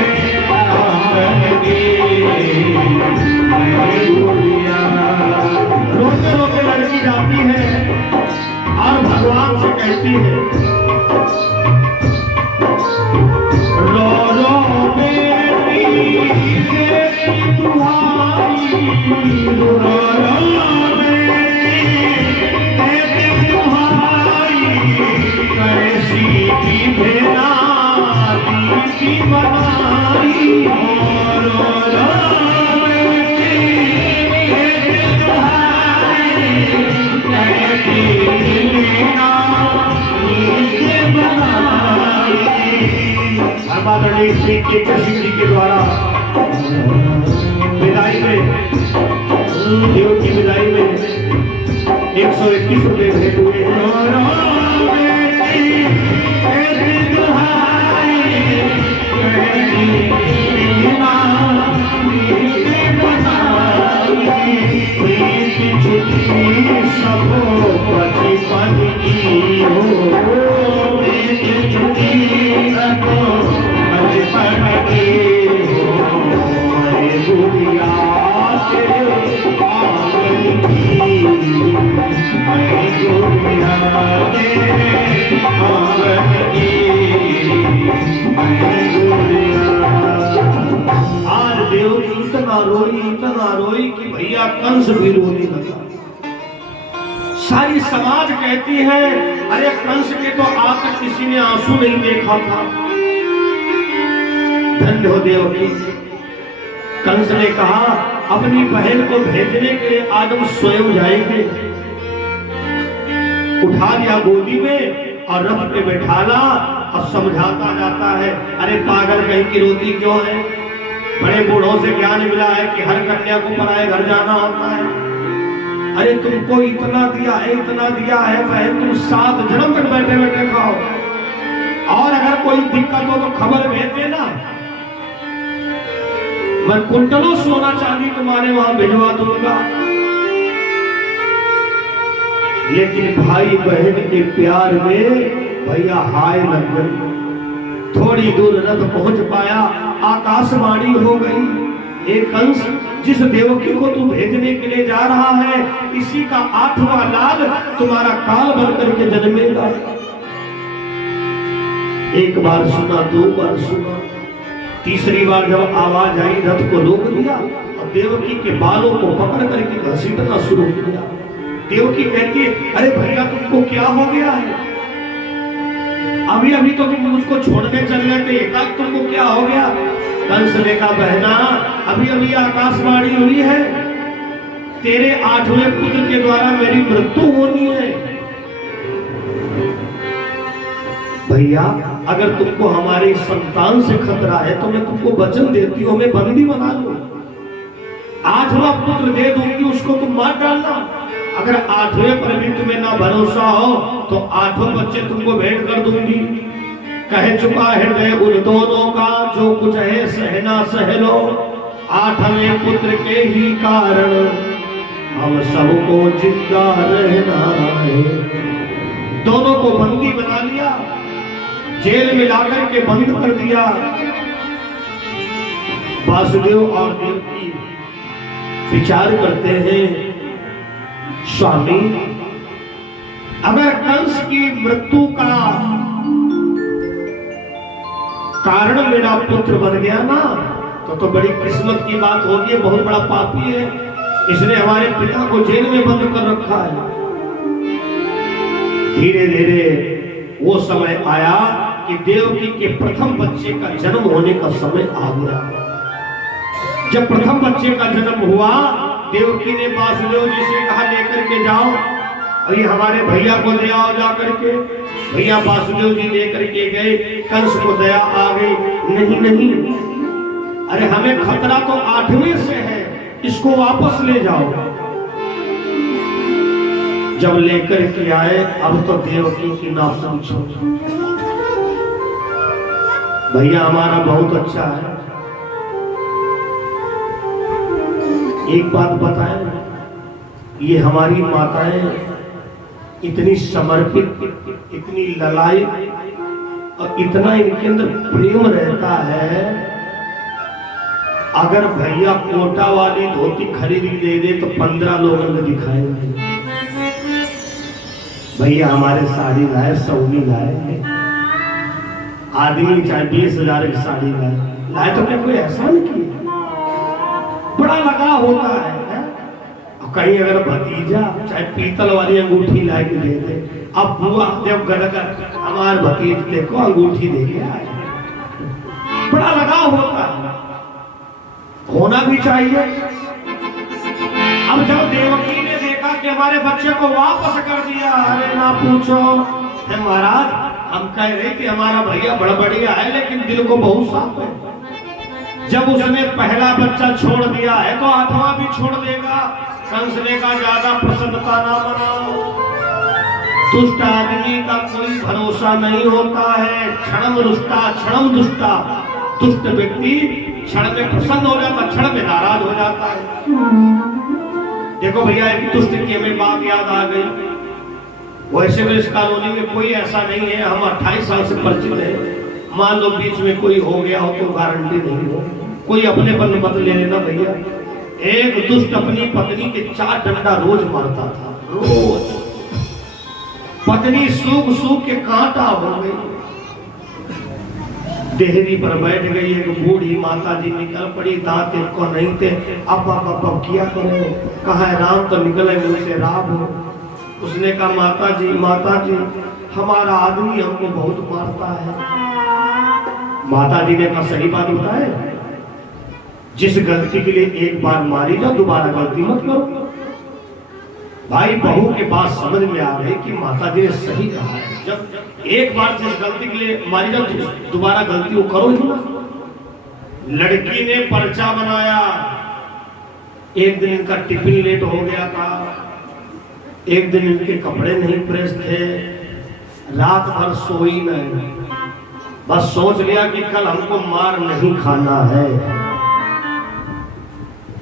आंगन की मैं गुड़िया। रोते रोते लड़की जाती है और भगवान से कहती है रो रो बेटी तेरी दुहाई रो रो बेटी तेरी दुहाई कैसी की भेना की बनाई रो रो बेटी तेरी दुहाई कैसी आदरणीय श्री केके सिंह जी के द्वारा विदाई में देव की विदाई में 121 रुपये भेंट हुए हैं। सब बचपन की हो आज देवकी इतना रोई कि भैया कंस भी रोने लगा। सारी समाज कहती है अरे कंस के तो आज तक किसी ने आंसू नहीं देखा था। धन्य हो देवकी। कंस ने कहा अपनी बहन को भेजने के लिए आज हम स्वयं जाएंगे। उठा लिया गोदी में और रथ पे बैठाला और समझाता जाता है अरे पागल कहीं की रोती क्यों है। बड़े बूढ़ों से ज्ञान मिला है कि हर कन्या को पराए घर जाना होता है। अरे तुमको इतना दिया है बहन तुम 7 जन्म तक बैठे बैठे खाओ और अगर कोई दिक्कत हो तो खबर भेज देना। मैं कुंटलों सोना चांदी तुम्हारे वहां भिजवा दूंगा। लेकिन भाई बहन के प्यार में भैया हाय लग गई। थोड़ी दूर रथ पहुंच पाया आकाशवाणी हो गई एक कंस जिस देवकी को तू भेजने के लिए जा रहा है इसी का 8वां लाल तुम्हारा काल बन करके जन्मेगा। एक बार सुना 2 बार सुना तीसरी बार जब आवाज आई रथ को रोक दिया और देवकी के बालों को पकड़ करके घसीटना शुरू किया। देवकी कहती है अरे भैया तुमको क्या हो गया है, अभी अभी तो तुम मुझको छोड़ने चल रहे थे, एकाएक तुमको क्या हो गया। कंस ने कहा बहना अभी अभी आकाशवाणी हुई है, तेरे 8वें पुत्र के द्वारा मेरी मृत्यु होनी है। भैया अगर तुमको हमारे संतान से खतरा है तो मैं तुमको वचन देती हूँ, मैं बंदी बना लूं, 8वां पुत्र दे दूंगी, उसको तुम मार डालना। अगर 8वें पर भी तुम्हें ना भरोसा हो तो 8 बच्चे तुमको भेंट कर दूंगी। कह चुका हृदय उन दोनों का, जो कुछ है सहना सह लो, 8वें पुत्र के ही कारण हम सबको जिंदा रहना है। दोनों को बंदी बना लिया, जेल में लाकर के बंद कर दिया। वासुदेव और देवकी विचार करते हैं स्वामी अगर कंस की मृत्यु का कारण मेरा पुत्र बन गया ना तो बड़ी किस्मत की बात होगी, बहुत बड़ा पापी है, इसने हमारे पिता को जेल में बंद कर रखा है। धीरे धीरे वो समय आया कि देवकी के प्रथम बच्चे का जन्म होने का समय आ गया। जब प्रथम बच्चे का जन्म हुआ देवकी ने वासुदेव जी से कहा लेकर के जाओ और ये हमारे भैया को ले आओ जा करके। भैया वासुदेव जी लेकर के गए, कंस को दया आ गई, नहीं नहीं अरे हमें खतरा तो 8वें से है, इसको वापस ले जाओ। जब लेकर के आए अब तो देवकी की ना पूछो, भैया हमारा बहुत अच्छा है। एक बात बताएं, ये हमारी माताएं इतनी समर्पित, इतनी ललाई और इतना इनके अंदर प्रेम रहता है, अगर भैया कोटा वाली धोती खरीद दे दे तो 15 लोगों में दिखाएंगे। भैया हमारे साड़ी लाए, सौनी लाए, आदमी चाहे 20,000 की साड़ी लाए तो क्या कोई ऐसा नहीं किया, बड़ा लगाव होता है। कहीं अगर भतीजा चाहे पीतल वाली अंगूठी ला के दे दे, अब बुआ जब गड़कर हमारे भतीज देखो अंगूठी दे के आए, बड़ा लगाव होता है, होना भी चाहिए। अब जब देवकी ने देखा कि हमारे बच्चे को वापस कर दिया, अरे ना पूछो महाराज, हम कह रहे कि हमारा भैया बड़ा बढ़िया है लेकिन दिल को बहुत साफ है। जब उसने पहला बच्चा छोड़ दिया है तो 8वां भी छोड़ देगा। कंस ने कहा ज्यादा प्रसन्नता ना मनाओ, दुष्ट आदमी का कोई भरोसा नहीं होता है। क्षणम रुष्टा क्षणम दुष्टा, दुष्ट व्यक्ति क्षण में प्रसन्न हो जाता, क्षण में नाराज हो जाता है। देखो भैया एक दुष्ट की हमें बात याद आ गई, वैसे तो इस कॉलोनी में कोई ऐसा नहीं है, हम 28 साल से परिचित है, मान लो बीच में कोई हो गया हो तो गारंटी नहीं हो, कोई अपने पर मत ले लेना भैया। एक दुष्ट अपनी पत्नी के 4 डंडा रोज मारता था, रोज। पत्नी सूख सूख के कांटा हो गई, देहरी पर बैठ गई। एक बूढ़ी माता जी निकल पड़ी, दांत एक को नहीं थे, अब किया करो, कहा राम तो निकले मुंह से राम हो। उसने कहा माता जी हमारा आदमी हमको बहुत मारता है। माता जी ने कहा सही बात बताए, जिस गलती के लिए एक बार मारी जाओ दोबारा गलती मत करो। भाई बहू के बात समझ में आ गई कि माता जी ने सही कहा है, जब एक बार जिस गलती के लिए मारी जाओ दोबारा गलती वो करो ही ना। लड़की ने पर्चा बनाया, एक दिन इनका टिफिन लेट हो गया था, एक दिन इनके कपड़े नहीं प्रेस थे, रात भर सोई नहीं, बस सोच लिया कि कल हमको मार नहीं खाना है,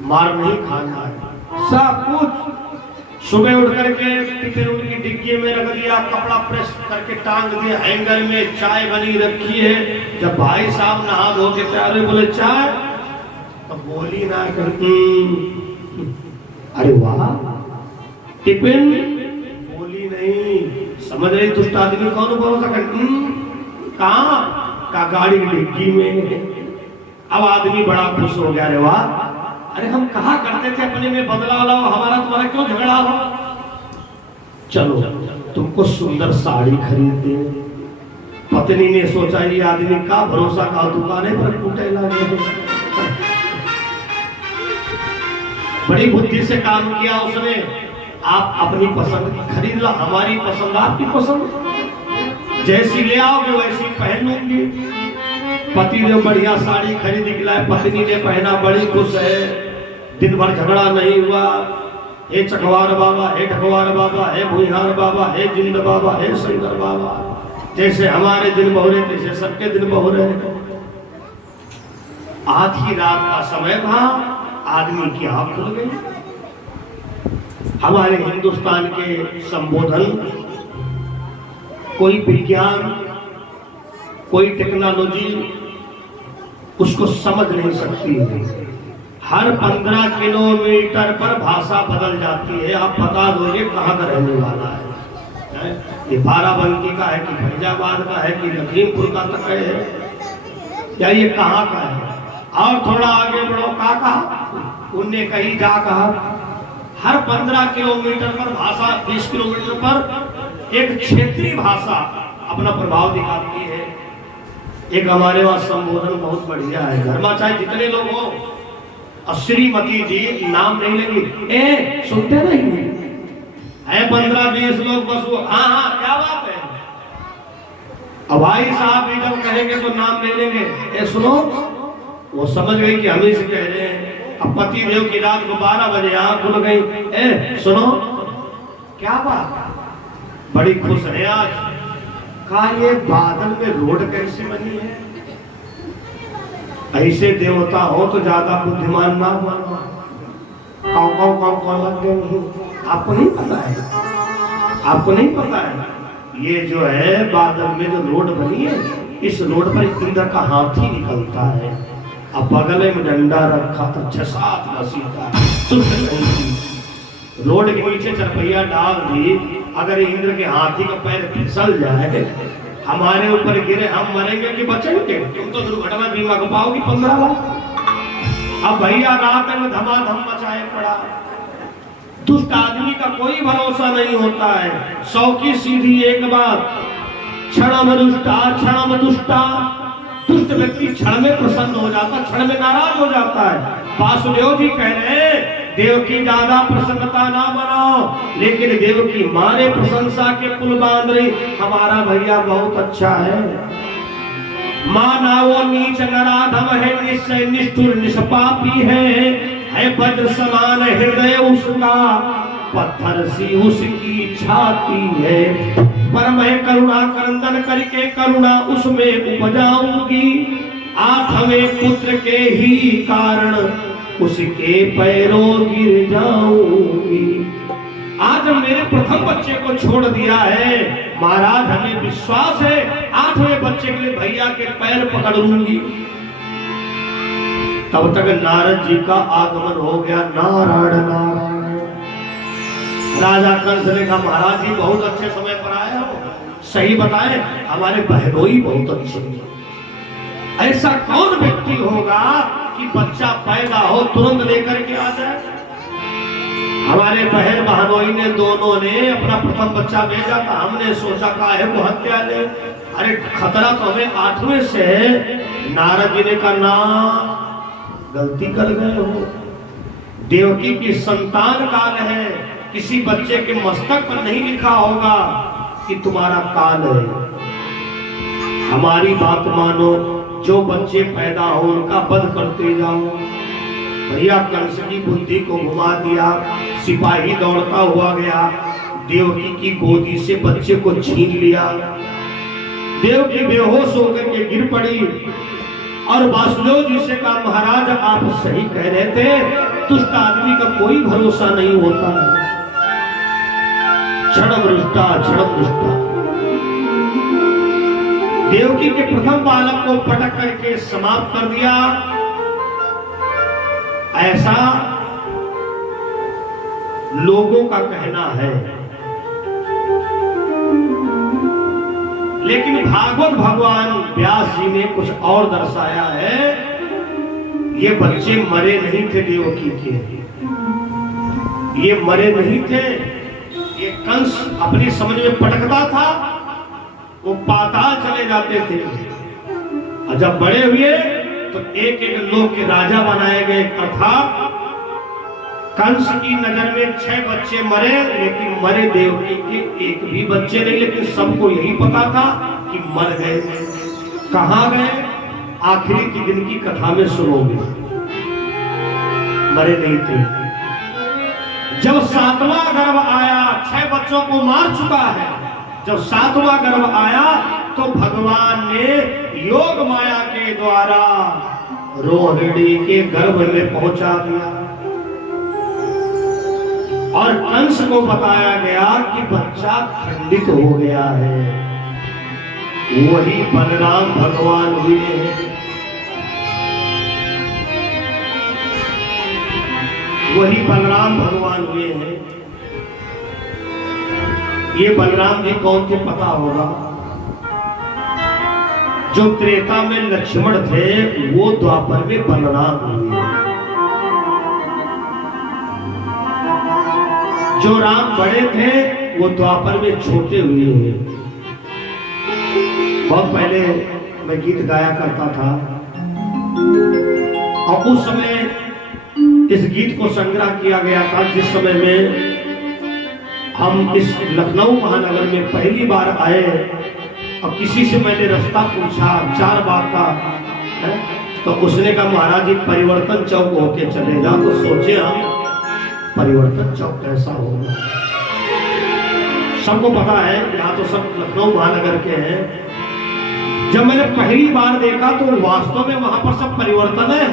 मार नहीं खाना है। सब कुछ सुबह उठ करके टिफिन उनकी डिग्गी में रख दिया, कपड़ा प्रेस करके टांग दिया हैंगर में, चाय बनी रखी है। जब भाई साहब नहा धो के तैयार बोले चाय, तो बोली ना कर अरे वाह टिफिन, बोली नहीं, समझ रही दुष्ट आदमी कौन भरोसा कर, कहाँ का गाड़ी की डिग्गी में। अब आदमी बड़ा खुश हो गया, रे वाह, अरे हम कहा करते थे अपने में बदलाव लाओ, हमारा तुम्हारा क्यों झगड़ा हो, चलो तुमको सुंदर साड़ी खरीद दे। पत्नी ने सोचा ये आदमी का भरोसा का दुकान है पर कूटे लगे, बड़ी बुद्धि से काम किया उसने। आप अपनी पसंद की खरीद ला, हमारी पसंद आपकी पसंद, जैसी ले आओगे वैसी पहन लूंगी। पति ने बढ़िया साड़ी खरीद के लाए, पत्नी ने पहना, बड़ी खुश है, दिन भर झगड़ा नहीं हुआ। हे चकवार बाबा, हे ढकवार बाबा, हे भुइहार बाबा, हे जिंद बाबा, हे शंकर बाबा, जैसे हमारे दिन बहुरे तैसे सबके दिन बहुरे। आधी रात का समय था, आदमी की आंख खुल गई। हमारे हिंदुस्तान के संबोधन, कोई विज्ञान, कोई टेक्नोलॉजी उसको समझ नहीं सकती है। हर 15 किलोमीटर पर भाषा बदल जाती है। आप बता दोगे कहाँ का रहने वाला है, ये बाराबंकी का है कि फैजाबाद का है कि लखीमपुर का तक है, या ये कहाँ का है। और थोड़ा आगे बढ़ो, कहा उनने कहीं जा कहा। हर 15 किलोमीटर पर भाषा, 20 किलोमीटर पर एक क्षेत्रीय भाषा अपना प्रभाव दिखाती है। एक हमारे वहां संबोधन बहुत बढ़िया है, घर में चाहे जितने लोग हो, श्रीमती जी नाम नहीं लेंगे, ए सुनते नहीं है 15-20 लोग बस वो हाँ हाँ क्या बात है। अब भाई साहब भी जब कहेंगे तो नाम ले लेंगे, ए सुनो, वो समझ गई कि हम ही से कह रहे हैं। अब पति देव की रात को 12 बजे आंख खुल गई, ए सुनो क्या बात, बड़ी खुश है आज। कहा ये बादल में रोड कैसे बनी है, ऐसे देवता हो तो ज्यादा बुद्धिमान ना मानो। कौन लग गए, आपको नहीं पता है, आपको नहीं पता है। ये जो है बादल में जो रोड बनी है, इस रोड पर इंद्र का हाथी निकलता है। अब बगल में डंडा रखा था, 6-7 घसीटा, रोड के नीचे चरपैया डाल दी। अगर इंद्र के हाथी का पैर फिसल जाए, हमारे ऊपर गिरे, हम मरेंगे कि बचेंगे। तुम तो दुर्घटना बीमा को पाओगी 15 लाख। अब भैया रात में धमाधम मचाए पड़ा। दुष्ट आदमी का कोई भरोसा नहीं होता है। 100 की सीधी एक बात, क्षणम दुष्टा क्षणम दुष्टा। दुष्ट व्यक्ति क्षण में प्रसन्न हो जाता, क्षण में नाराज हो जाता है। वासुदेव जी कह रहे हैं देव की ज्यादा प्रसन्नता ना बनाओ, लेकिन देव की मारे प्रशंसा के पुल बांध रही। हमारा भैया बहुत अच्छा है, माना वो नीच नराधम है, निश्चय निष्ठुर निष्पापी है वज्र समान हृदय उसका, पत्थर सी उसकी छाती है। पर मैं करुणा क्रंदन करके करुणा उसमें उपजाऊंगी, 8वें पुत्र के ही कारण उसके पैरों गिर जाऊंगी। आज मेरे प्रथम बच्चे को छोड़ दिया है महाराज, हमें विश्वास है 8वें बच्चे के लिए भैया के पैर पकड़ लूंगी। तब तक नारद जी का आगमन हो गया। नारायण नारायण। राजा कंस ने कहा महाराज जी बहुत अच्छे समय पर आए हो, सही बताए हमारे बहनोई बहुत अच्छी है। ऐसा कौन व्यक्ति होगा कि बच्चा पैदा हो तुरंत लेकर के आ जाए। हमारे बहन बहनोई ने दोनों ने अपना प्रथम बच्चा भेजा था। हमने सोचा का है वो हत्या ले, अरे खतरा तो हमें 8वें से। नारद जी ने कहा ना, गलती कर गए हो, देवकी की संतान काल है, किसी बच्चे के मस्तक पर नहीं लिखा होगा कि तुम्हारा काल है। हमारी बात मानो, जो बच्चे पैदा हो उनका वध करते जाओ। भैया कंस की बुद्धि को घुमा दिया। सिपाही दौड़ता हुआ गया, देवकी की गोदी से बच्चे को छीन लिया। देवकी बेहोश होकर के गिर पड़ी और वासुदेव जी से कहा महाराज आप सही कह रहे थे, दुष्ट आदमी का कोई भरोसा नहीं होता है। क्षणम रुष्टा क्षणम दुष्टा। देवकी के प्रथम बालक को पटक करके समाप्त कर दिया। ऐसा लोगों का कहना है, लेकिन भागवत भगवान व्यास जी ने कुछ और दर्शाया है ये बच्चे मरे नहीं थे देवकी के, ये मरे नहीं थे। ये कंस अपनी समझ में पटकता था, वो पाताल चले जाते थे, और जब बड़े हुए तो एक एक लोग के राजा बनाए गए। अर्थात कंस की नजर में 6 बच्चे मरे, लेकिन मरे देवकी के एक भी बच्चे नहीं। लेकिन सबको यही पता था कि मर गए। कहां गए? आखिरी के दिन की कथा में सुनोगे, मरे नहीं थे। जब 7वां गर्भ आया, 6 बच्चों को मार चुका है। जब 7वां गर्भ आया तो भगवान ने योग माया के द्वारा रोहिणी के गर्भ में पहुंचा दिया, और कंस को बताया गया कि बच्चा खंडित हो गया है। वही बलराम भगवान हुए हैं, वही बलराम भगवान हुए हैं। ये बलराम जी कौन थे पता होगा? जो त्रेता में लक्ष्मण थे वो द्वापर में बलराम हुए। जो राम बड़े थे वो द्वापर में छोटे हुए हैं। बहुत पहले मैं गीत गाया करता था, और उस समय इस गीत को संग्रह किया गया था जिस समय में हम इस लखनऊ महानगर में पहली बार आए। और किसी से मैंने रास्ता पूछा, 4 बार का है, तो उसने कहा महाराज जी परिवर्तन चौक होके चले जाओ। तो सोचे हम परिवर्तन चौक कैसा होगा। सबको पता है, यहाँ तो सब लखनऊ महानगर के हैं। जब मैंने पहली बार देखा तो वास्तव में वहां पर सब परिवर्तन है।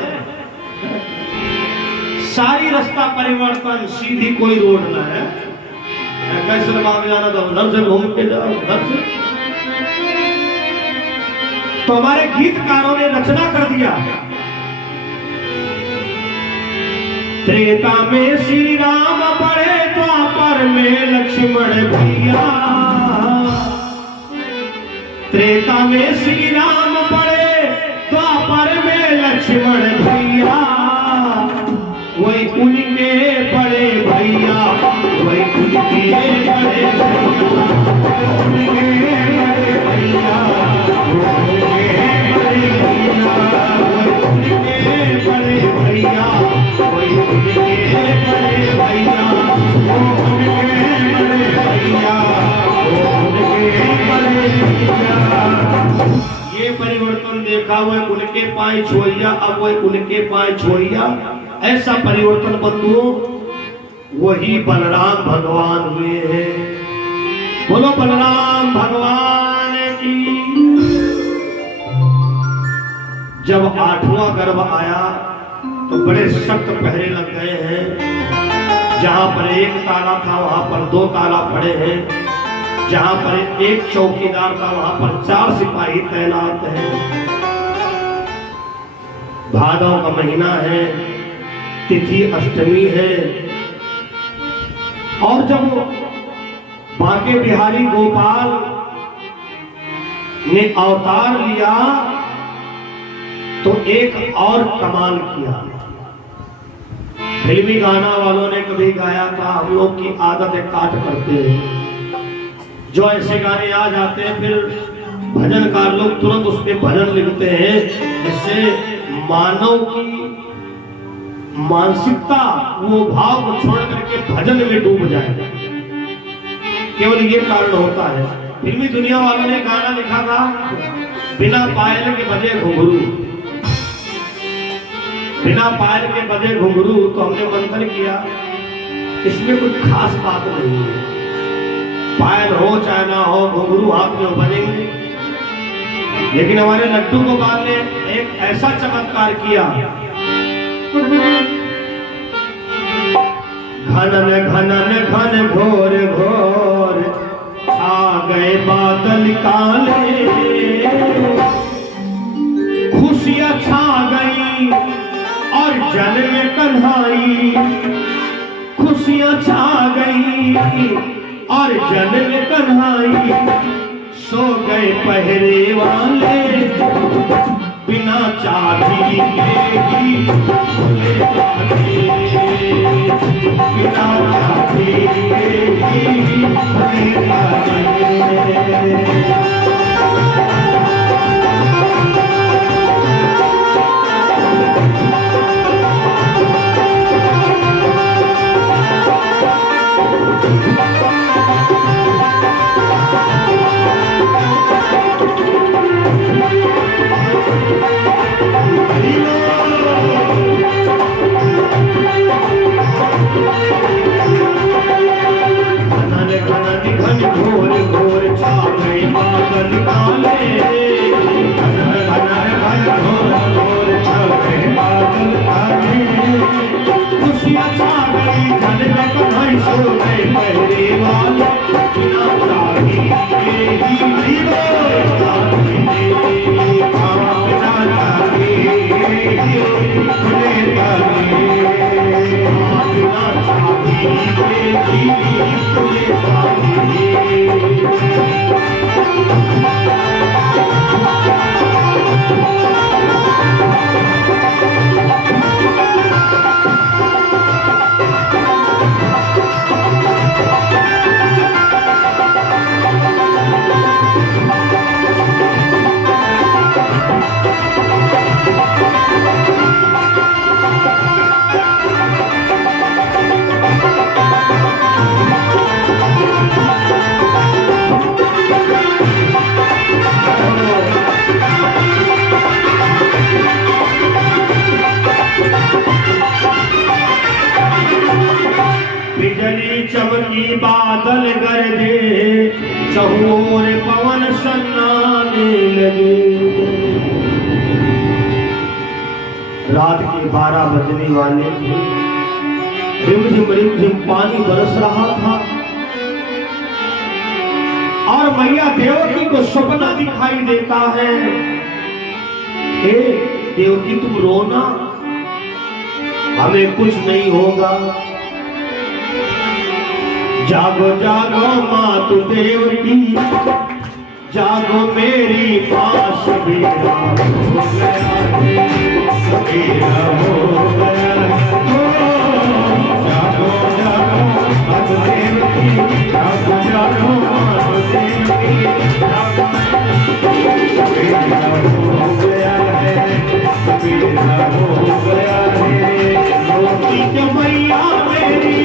सारी रास्ता परिवर्तन, सीधी कोई रोड ना है। कैसे बाग जाना था, उधर से घूम के जाओ, उधर से। तो हमारे गीतकारों ने रचना कर दिया, त्रेता में श्री राम बड़े, द्वापर में लक्ष्मण भैया। त्रेता में श्री राम बड़े, द्वापर में लक्ष्मण भैया। वही उनके बड़े भैया, वही उनके बड़े भैया, उनके बड़े भैया, उनके बड़े भैया, वही उनके बड़े भैया, उनके बड़े भैया, उनके बड़े भैया। ये परिवर्तन देखा, वह उनके पाए छोड़िया, अब वह उनके पाए छोड़िया। ऐसा परिवर्तन बंधुओं वही बलराम भगवान हुए हैं। बोलो बलराम भगवान की। जब 8वां गर्भ आया तो बड़े सख्त पहरे लग गए हैं। जहां पर 1 ताला था वहां पर 2 ताला पड़े हैं। जहां पर 1 चौकीदार था वहां पर 4 सिपाही तैनात हैं। भादव का महीना है, तिथि अष्टमी है। और जब बांके बिहारी गोपाल ने अवतार लिया तो एक और कमाल किया। फिल्मी गाना वालों ने कभी गाया था, हम लोग की आदत है काट करते हैं। जो ऐसे गाने आ जाते हैं फिर भजनकार लोग तुरंत उस पे भजन लिखते हैं, जिससे मानव की मानसिकता वो भाव को छोड़ करके भजन में डूब जाए। केवल ये कारण होता है। फिल्मी दुनिया वालों ने गाना लिखा था, बिना पायल के बजे घुंघरू, बिना पायल के बजे घुंघरू। तो हमने मंथन किया, इसमें कोई खास बात नहीं है। पायल हो चाहे ना हो, घुंघरू हाथ में बजेंगे। लेकिन हमारे लड्डू गोपाल ने एक ऐसा चमत्कार किया, घनन घनन घन घोर घोर आ गए बादल काले, खुशियां छा गई और जल में कन्हाई। खुशियां छा गई और जल में कन्हाई। सो गए पहरे वाले बिना चाबी के ही खुले ताले, बिना चाबी के ही खुले ताले। घन घोर घोर छा गए बादल काले, घन घोर घोर छा गए बादल काले, खुशियाँ छा गई धन में कन्हई सो गए पहरे वाले, बिना चाही के ही बिना चाही खुले ताले, बिना चाही के ही खुले ताले। बिजली चमकी बादल गरजे, चहुओर पवन सन्नाने लगे। रात के 12 बजने वाले थे। रिमझिम पानी बरस रहा था और मैया देवकी को सपना दिखाई देता है। हे देवकी तुम रोना, हमें कुछ नहीं होगा। जागो जागो मातु देवकी, जागो मेरी पास बेरा हो गया है, बेरा हो गया है। जागो जागो मातु देवकी, जागो जागो मातु देवकी, बेरा हो गया है, बेरा हो गया है। रोटी जमैया मेरी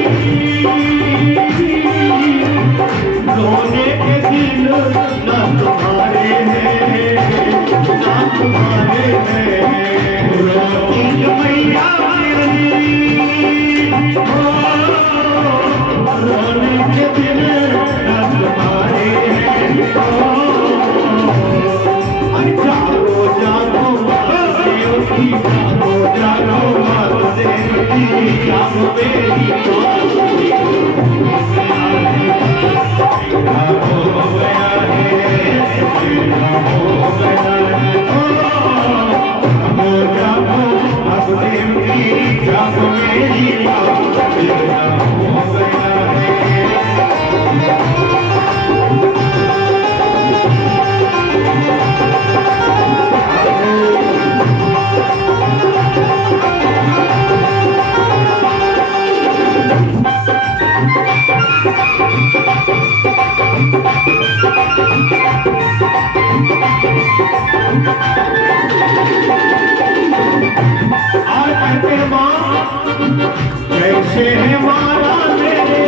रोने के दिल न तुम्हारे हैं, न तुम्हारे हैं। रोटी जमैया मेरी रोने के दिल न तुम्हारे हैं। जागो जागो देवकी, जागो जागो देवकी, जागो मेरी हो गया है, हो गया है। जागो अब देवकी, जागो मेरी हो गया है। और कहते जैसे है मारा मेरे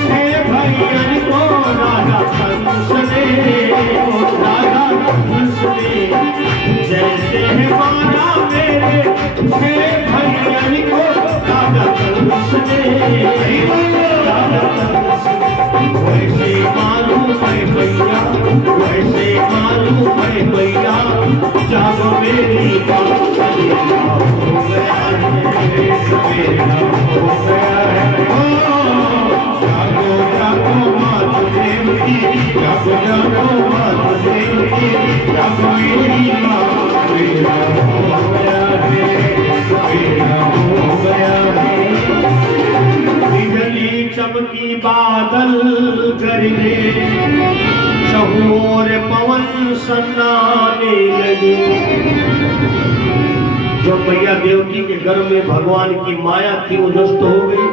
से भैयन को राजा कंस ने, राजा कंस ने। जैसे है मारा मेरे से भैयन को राजा कंस ने, राजा कंस ने। वैसे मालूम है भैया, वैसे मालूम है भैया, जागो मेरी बात हो गया है, सवेरा हो गया है। जागो जागो मातु देवकी, जागो जागो मातु देवकी, जागो मेरी बात, सवेरा हो गया है, सवेरा हो गया है। बिजली चमकी बादल गरजे, चहुओर पवन सन्नाने लगे। जो मैया देवकी के गर्भ में भगवान की माया थी वो नष्ट हो गई,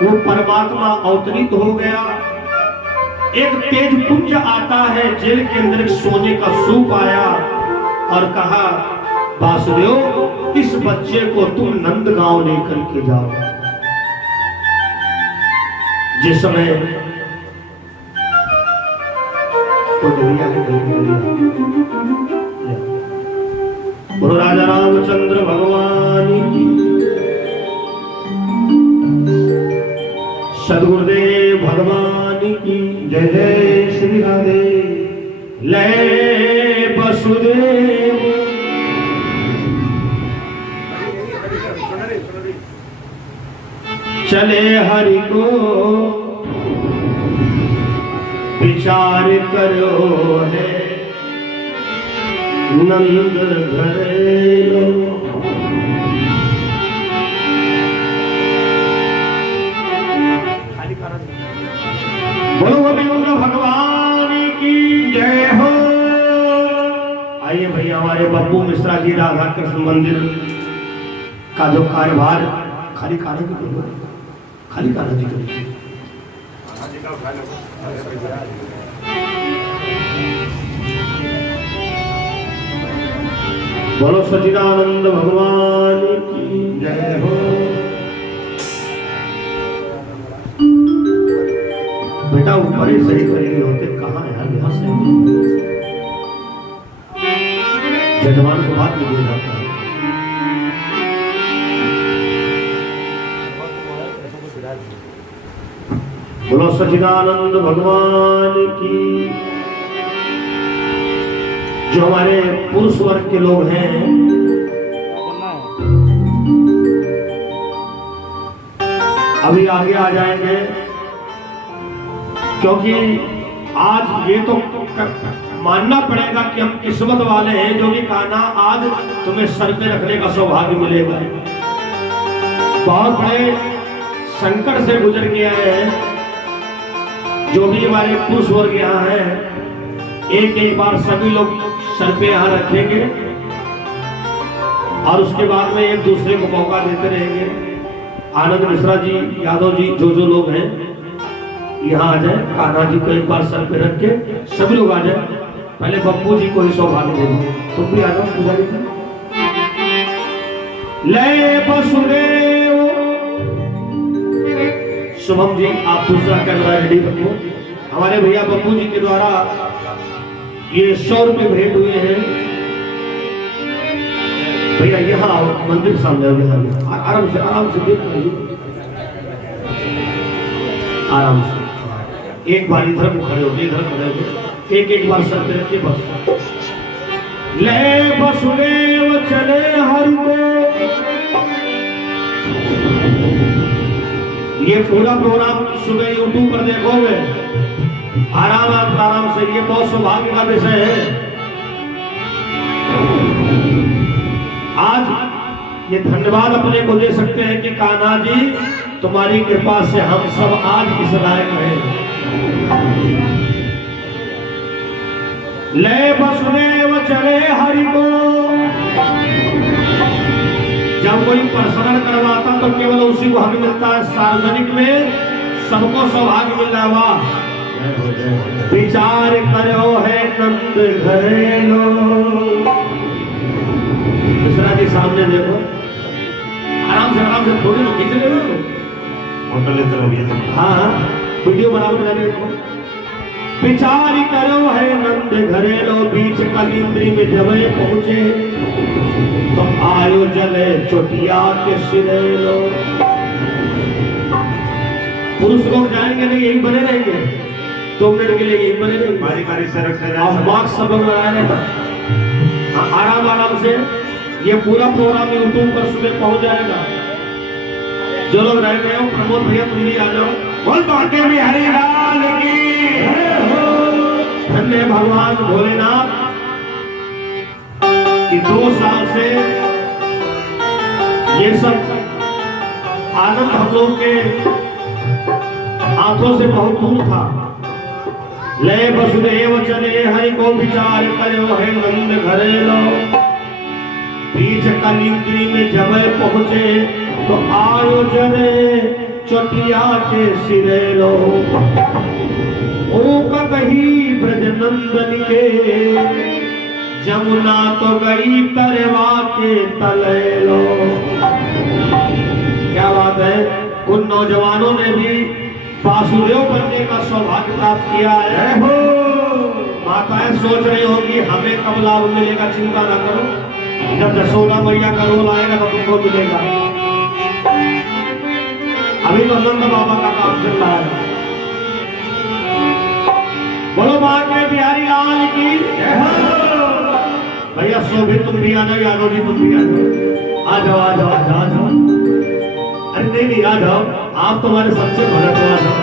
वो परमात्मा अवतरित हो गया। एक तेज पुंज आता है, जेल के अंदर सोने का सूप आया और कहा वासुदेव इस बच्चे को तुम नंदगांव लेकर के जाओ। जिस समय बोलो राजा रामचंद्र भगवान की, सदगुरुदेव भगवान की जय। जय श्री राधे। ले वसुदेव चले हरि को विचार करो है नंद घरेलो। बोलो गोविंद भगवान की जय हो। आइए भैया, हमारे बब्बू मिश्रा जी राधा कृष्ण मंदिर का जो कार्यभार खाली जी करिए। बोलो सच्चिदानंद भगवान की जय हो। बेटा ऊपर ही सही करेंगे होते कहाँ है यार, यहाँ से जजमान को बात नहीं दिया जाता है। बोलो सच्चिदानंद भगवान की। जो हमारे पुरुष वर्ग के लोग हैं, अभी आगे आ जाएंगे, क्योंकि आज ये तो मानना पड़ेगा कि हम किस्मत वाले हैं जो भी कान्हा आज तुम्हें सर पे रखने का सौभाग्य मिलेगा। बहुत बड़े संकट से गुजर गया है। जो भी हमारे पुरुष वर्ग यहाँ है, एक एक बार सभी लोग सर पे यहाँ रखेंगे और उसके बाद में एक दूसरे को मौका देते रहेंगे। आनंद मिश्रा जी, यादव जी, जो लोग हैं यहाँ आ जाए, कान्हा जी को एक बार सर पे रख के सभी लोग आ जाए। पहले बप्पू जी को ही सौभाग्य दे दो, तुम भी आ जाओ पुजारी जी। ले वसुदेव। शुभम जी आप दूसरा कैमरा रेडी रखो। हमारे भैया बप्पू जी के द्वारा ये 100 रुपए भेंट हुए हैं। भैया यहाँ आओ, मंदिर सामने आराम से देख लीजिए, आराम से। एक बार इधर को खड़े होते, इधर खड़े होते, एक बार सर पे रखिए बस। ले वसुदेव चले हरि को। ये पूरा प्रोग्राम सुबह यूट्यूब पर देखोगे, आराम से। ये बहुत सौभाग्य का विषय है। आज ये धन्यवाद अपने को दे सकते हैं कि कान्हा जी तुम्हारी कृपा से हम सब आज इस लायक हैं। ले वसुदेव चले हरि को। जब कोई प्रसन्न करवाता तो केवल उसी को हमें मिलता है, सार्वजनिक में सबको सौभाग्य मिल रहा। विचार करो है नंद घरेलो। दूसरा जी सामने देखो, आराम से थोड़ी लोग खींच रहे हो, हाँ वीडियो बराबर देखो। विचार करो है नंद घरेलो, बीच कलिंद्री में जब पहुंचे तो आयो जले चोटिया के सिरेलो। पुरुष लोग जाएंगे नहीं, यही बने रहेंगे 2 मिनट के लिए, यही बने रहेंगे। बारी से रखते सब लोग लगा रहे, आराम से। ये पूरा प्रोग्राम यूट्यूब पर सुबह पहुंच जाएगा। जो लोग रह गए हो, प्रमोद भैया तुम भी आ जाओ। बोल बाटे भी हरि लाल की धन्य भगवान भोलेनाथ कि 2 साल से ये सब आनंद हम लोग के हाथों से बहुत दूर था। ले वसुदेव चले हरि को विचार करो है नंद घरेलो। बीच कलिंद्री में जब पहुंचे तो आयो जरे चटिया के सिरे लो ओ कही ब्रजनंदन के जमुना तो गई तरवा के तले लो। क्या बात है, उन नौजवानों ने भी वासुदेव बनने का सौभाग्य प्राप्त किया है। माताएं सोच रही होंगी हमें कब लाभ मिलेगा, चिंता ना करो, जब जसोदा मैया का रोल आएगा तो तुमको मिलेगा। अभी तो नंद बाबा का काम चल रहा है। बोलो मां के बिहारी लाल की भैया। शोभित तुम भी आ जाओ, यादव जी तुम भी आ जाओ, आ जाओ आ जाओ आ जाओ आ जाओ। अरे नहीं नहीं आ जाओ, आप तुम्हारे सबसे भगत हो, आ जाओ।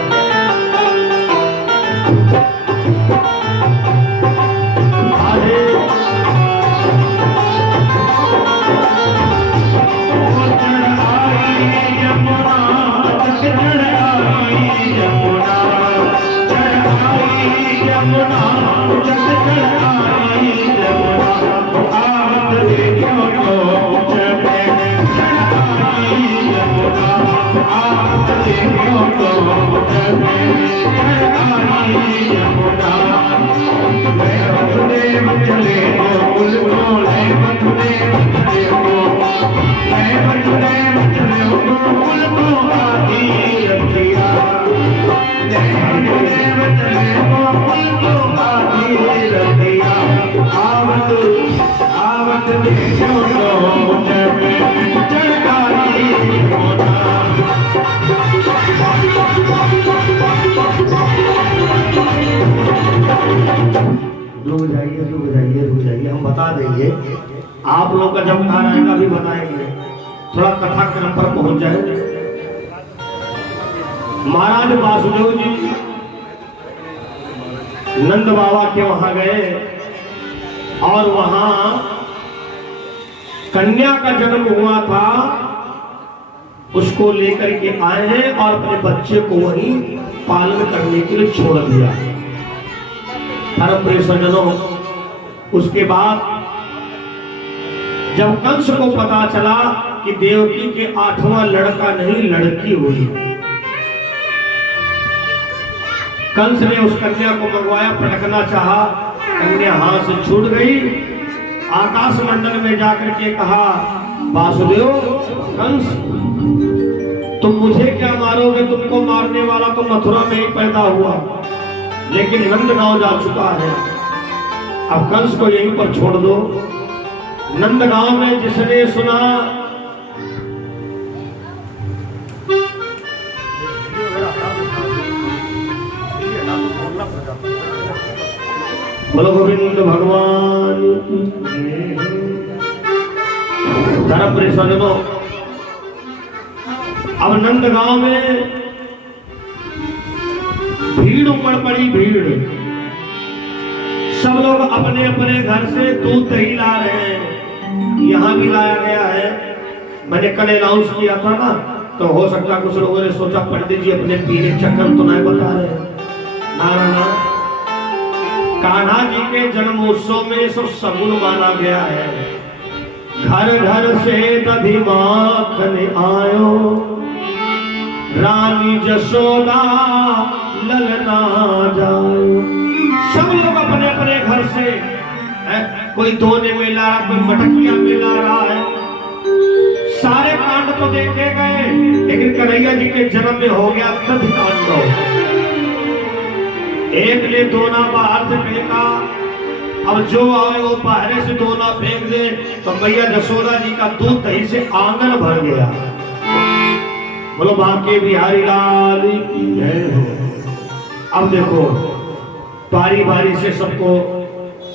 रुक जाइए, हम बता देंगे। आप लोग का जब खाना आएगा भी बताएंगे, थोड़ा कथा क्रम पर पहुंच जाए। महाराज वासुदेव जी नंद बाबा के वहां गए और वहां कन्या का जन्म हुआ था, उसको लेकर के आए हैं और अपने बच्चे को वहीं पालन करने के लिए छोड़ दिया। परम प्रिय सज्जनों, उसके बाद जब कंस को पता चला कि देवकी के 8वां लड़का नहीं लड़की हुई, कंस ने उस कन्या को मंगवाया, पटकना चाहा, कन्या हाथ से छूट गई। आकाश मंडल में जाकर के कहा, वासुदेव कंस तुम मुझे क्या मारोगे, तुमको मारने वाला तो मथुरा में ही पैदा हुआ, लेकिन नंदगांव जा चुका है, अब कंस को यहीं पर छोड़ दो। नंदगांव में जिसने सुना बोलो गोविंद भगवान धर्म प्रिय सज्जनों, अब नंदगांव में भीड़ उमड़ पड़ी, भीड़। सब लोग अपने अपने घर से दूध दही ला रहे हैं, यहाँ भी लाया गया है। मैंने कल अनाउंस किया था ना, तो हो सकता कुछ लोगों ने सोचा पंडित जी अपने पीने चक्कर तो नहीं बता रहे। ना ना ना, कान्हा जी के जन्मोत्सव में सब सगुन माना गया है। घर घर से दधी माखन आयो, रानी जसोदा ललना जायो। सब लोग अपने अपने घर से कोई धोने में ला रहा, कोई मटकिया में ला रहा है। सारे कांड तो देखे गए, लेकिन कन्हैया जी के जन्म में हो गया दधी कांड। एक ने दोना बाहर से फेंका, अब जो आए वो बाहर से दोना फेंक दे, तो मैया जसोदा जी का दूध दही से आंगन भर गया। बोलो बांके बिहारी लाल की जय हो। अब देखो बारी बारी से सबको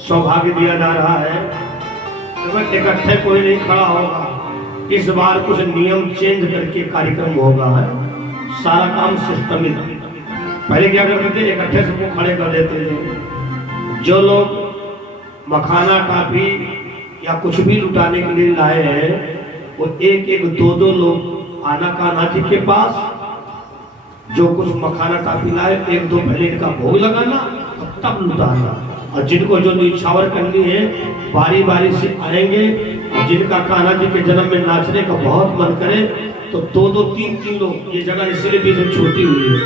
सौभाग्य दिया जा रहा है, इकट्ठे कोई नहीं खड़ा होगा। इस बार कुछ नियम चेंज करके कार्यक्रम होगा है, सारा काम सिस्टमिक। पहले क्या करते थे, इकट्ठे सबको खड़े कर देते थे। जो लोग मखाना टाफी या कुछ भी लुटाने के लिए लाए हैं, वो एक एक दो दो लोग आना कान्हा जी के पास, जो कुछ मखाना टाफी लाए एक दो पहले इनका भोग लगाना, तब लुटाना। और जिनको जो निछावर करनी है बारी बारी से आएंगे, जिनका कान्हा जी के जन्म में नाचने का बहुत मन करे तो दो दो तीन तीन लोग, ये जगह इसलिए भी छोटी हुई है,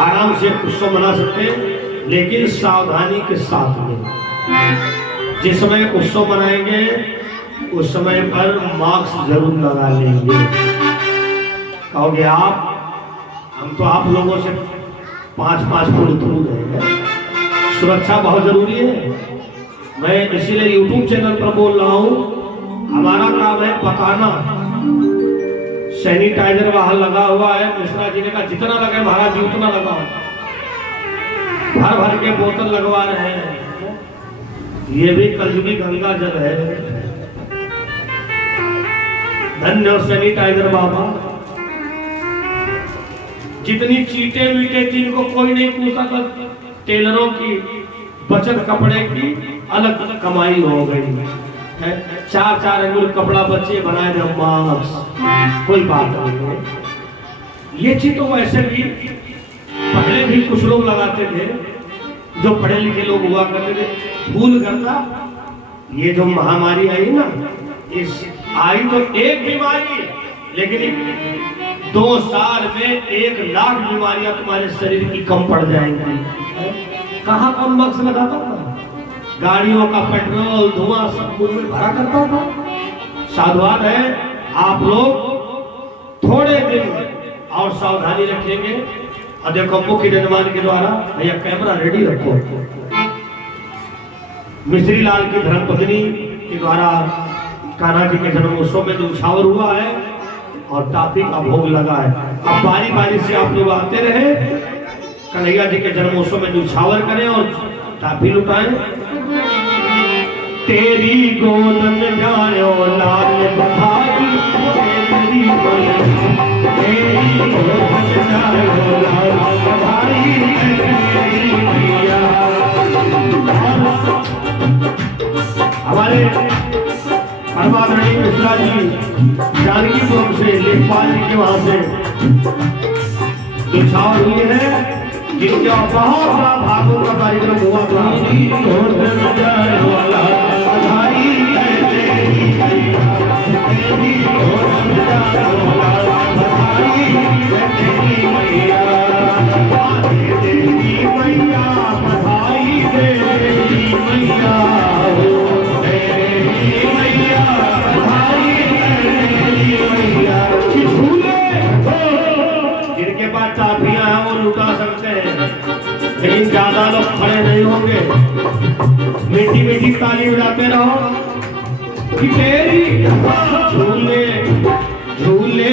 आराम से उत्सव मना सकते हैं, लेकिन सावधानी के साथ में। जिस समय उत्सव मनाएंगे उस समय पर मास्क जरूर लगा लेंगे। कहोगे आप, हम तो आप लोगों से 5-5 फुट दूर है, सुरक्षा बहुत जरूरी है। मैं इसीलिए यूट्यूब चैनल पर बोल रहा हूँ, हमारा काम है पकाना। सैनिटाइजर वहां लगा हुआ है, मिश्रा जी ने कहा जितना लगे महाराज जी उतना लगाओ, भर भर के बोतल लगवा रहे हैं। ये भी कलयुगी गंगा जल है। धन्य सैनिटाइजर बाबा। जितनी चीटे मीटे जिनको कोई नहीं पूछा था, टेलरों की बचत कपड़े की अलग अलग कमाई हो गई है। 4-4 अंगुल कपड़ा बच्चे बनाए थे मास्क, कोई बात नहीं है। ये चीज तो वैसे भी पहले भी कुछ लोग लगाते थे, जो पढ़े लिखे लोग हुआ करते थे। भूल करता ये जो महामारी आई ना, इस आई तो एक बीमारी, लेकिन 2 साल में 1 लाख बीमारियां तुम्हारे शरीर की कम पड़ जाएंगी। कहाँ कम मास्क लगाता था? गाड़ियों का पेट्रोल धुआं सब मुंह में भरा करता था। साधुवाद है, आप लोग थोड़े दिन और सावधानी रखेंगे। और देखो मुख्य जजमान के द्वारा, भैया कैमरा रेडी रखो, मिश्री लाल की धर्मपत्नी के द्वारा कान्हा जी के जन्मोत्सव में न्यौछावर हुआ है और टाफी का भोग लगा है। अब बारी बारी से आप लोग आते रहे, कन्हैया जी के जन्मोत्सव में न्यौछावर करें और टाफी लुटाएं। तेरी गोद में जायो लाल बहारी, तेरी गोद में जायो लाल बहारी, हमारे परमात्मा मिश्रा जी जानकीपुर से, लेखपाल जी के वहां से न्यौछावर हुए हैं, जिनके बहुत बड़ा भागवत का कार्यक्रम हुआ था। जिनके पास टाफियां हैं वो लुटा सकते हैं, लेकिन ज्यादा लोग खड़े नहीं होंगे। मीठी मीठी ताली बजाते रहो कि तेरी झूले झूले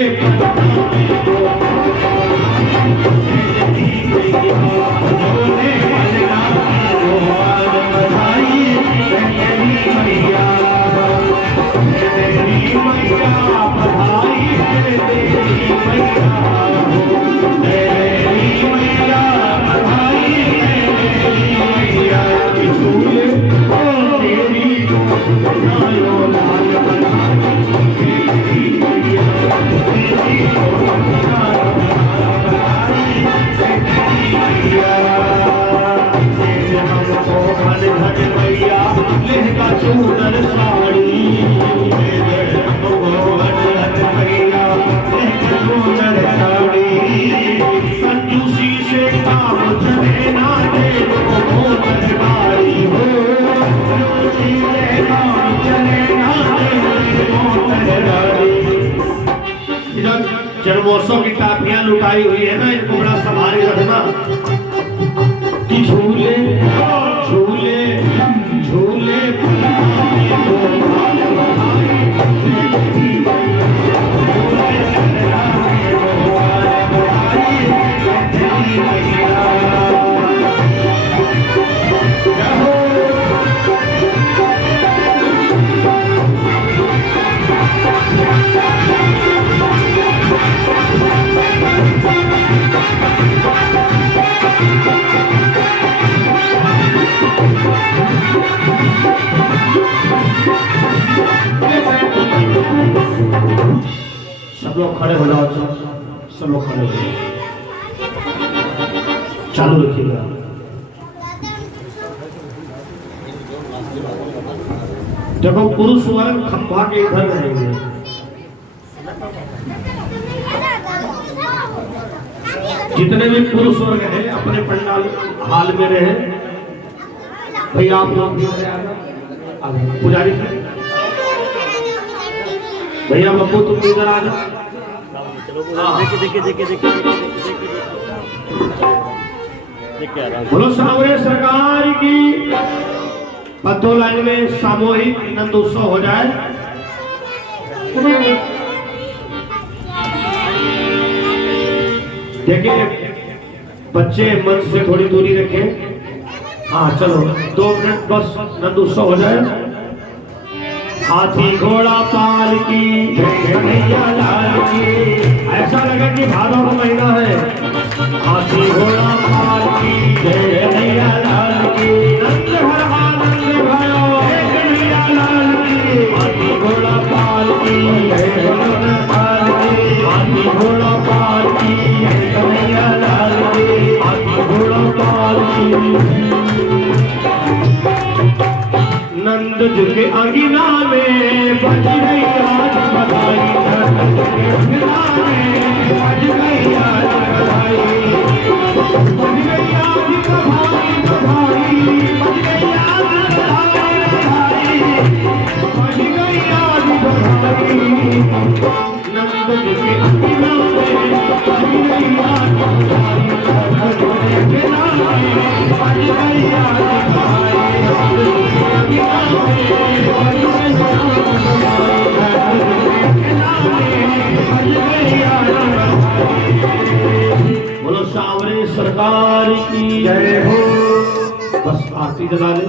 जन्मोत्सव की टाफियां लुटाई हुई है ना, इनको बड़ा संभाल रखना। झूले झूले झूले सब लोग खड़े हो जाओ, सब लोग खड़े हो जाओ, चालू रखिएगा। देखो पुरुष वर्ग खप्पा के इधर रहेंगे, जितने भी पुरुष वर्ग है अपने पंडाल हाल में रहे। भैया आप लोग भी पुजारी भैया बब्बू तुम भी इधर आ जाओ। बोलो सावरे सरकार की। पत्तो लाइन में सामूहिक नंद उत्सव हो जाए। देखिए बच्चे मंच से थोड़ी दूरी रखें। हाँ चलो 2 मिनट बस नंद उत्सव हो जाए। हाथी घोड़ा पाल की कन्हैया लाल की। ऐसा लगे कि भादों का महीना है। हाथी घोड़ा पाल की कन्हैया लाल की। नंद भर आनंद भयो कन्हैया लाल की। हाथी घोड़ा पाल की कन्हैया लाल की। हाथी घोड़ा पाल की कन्हैया लाल की। हाथी घोड़ा पाल की। नंद जी के अंगिना में बज गई आज बधाई। नंद के अंगिना में बज गई आज बधाई। बज गई आज बधाई बधाई। बज गई आज बधाई बधाई। बज गई आज बधाई। नंद जी के अंगिना में बज गई आज बधाई। नंद के अंगिना में बज गई आज बधाई। बोलो सावरे सरकार की जय हो। बस आरती जला ले।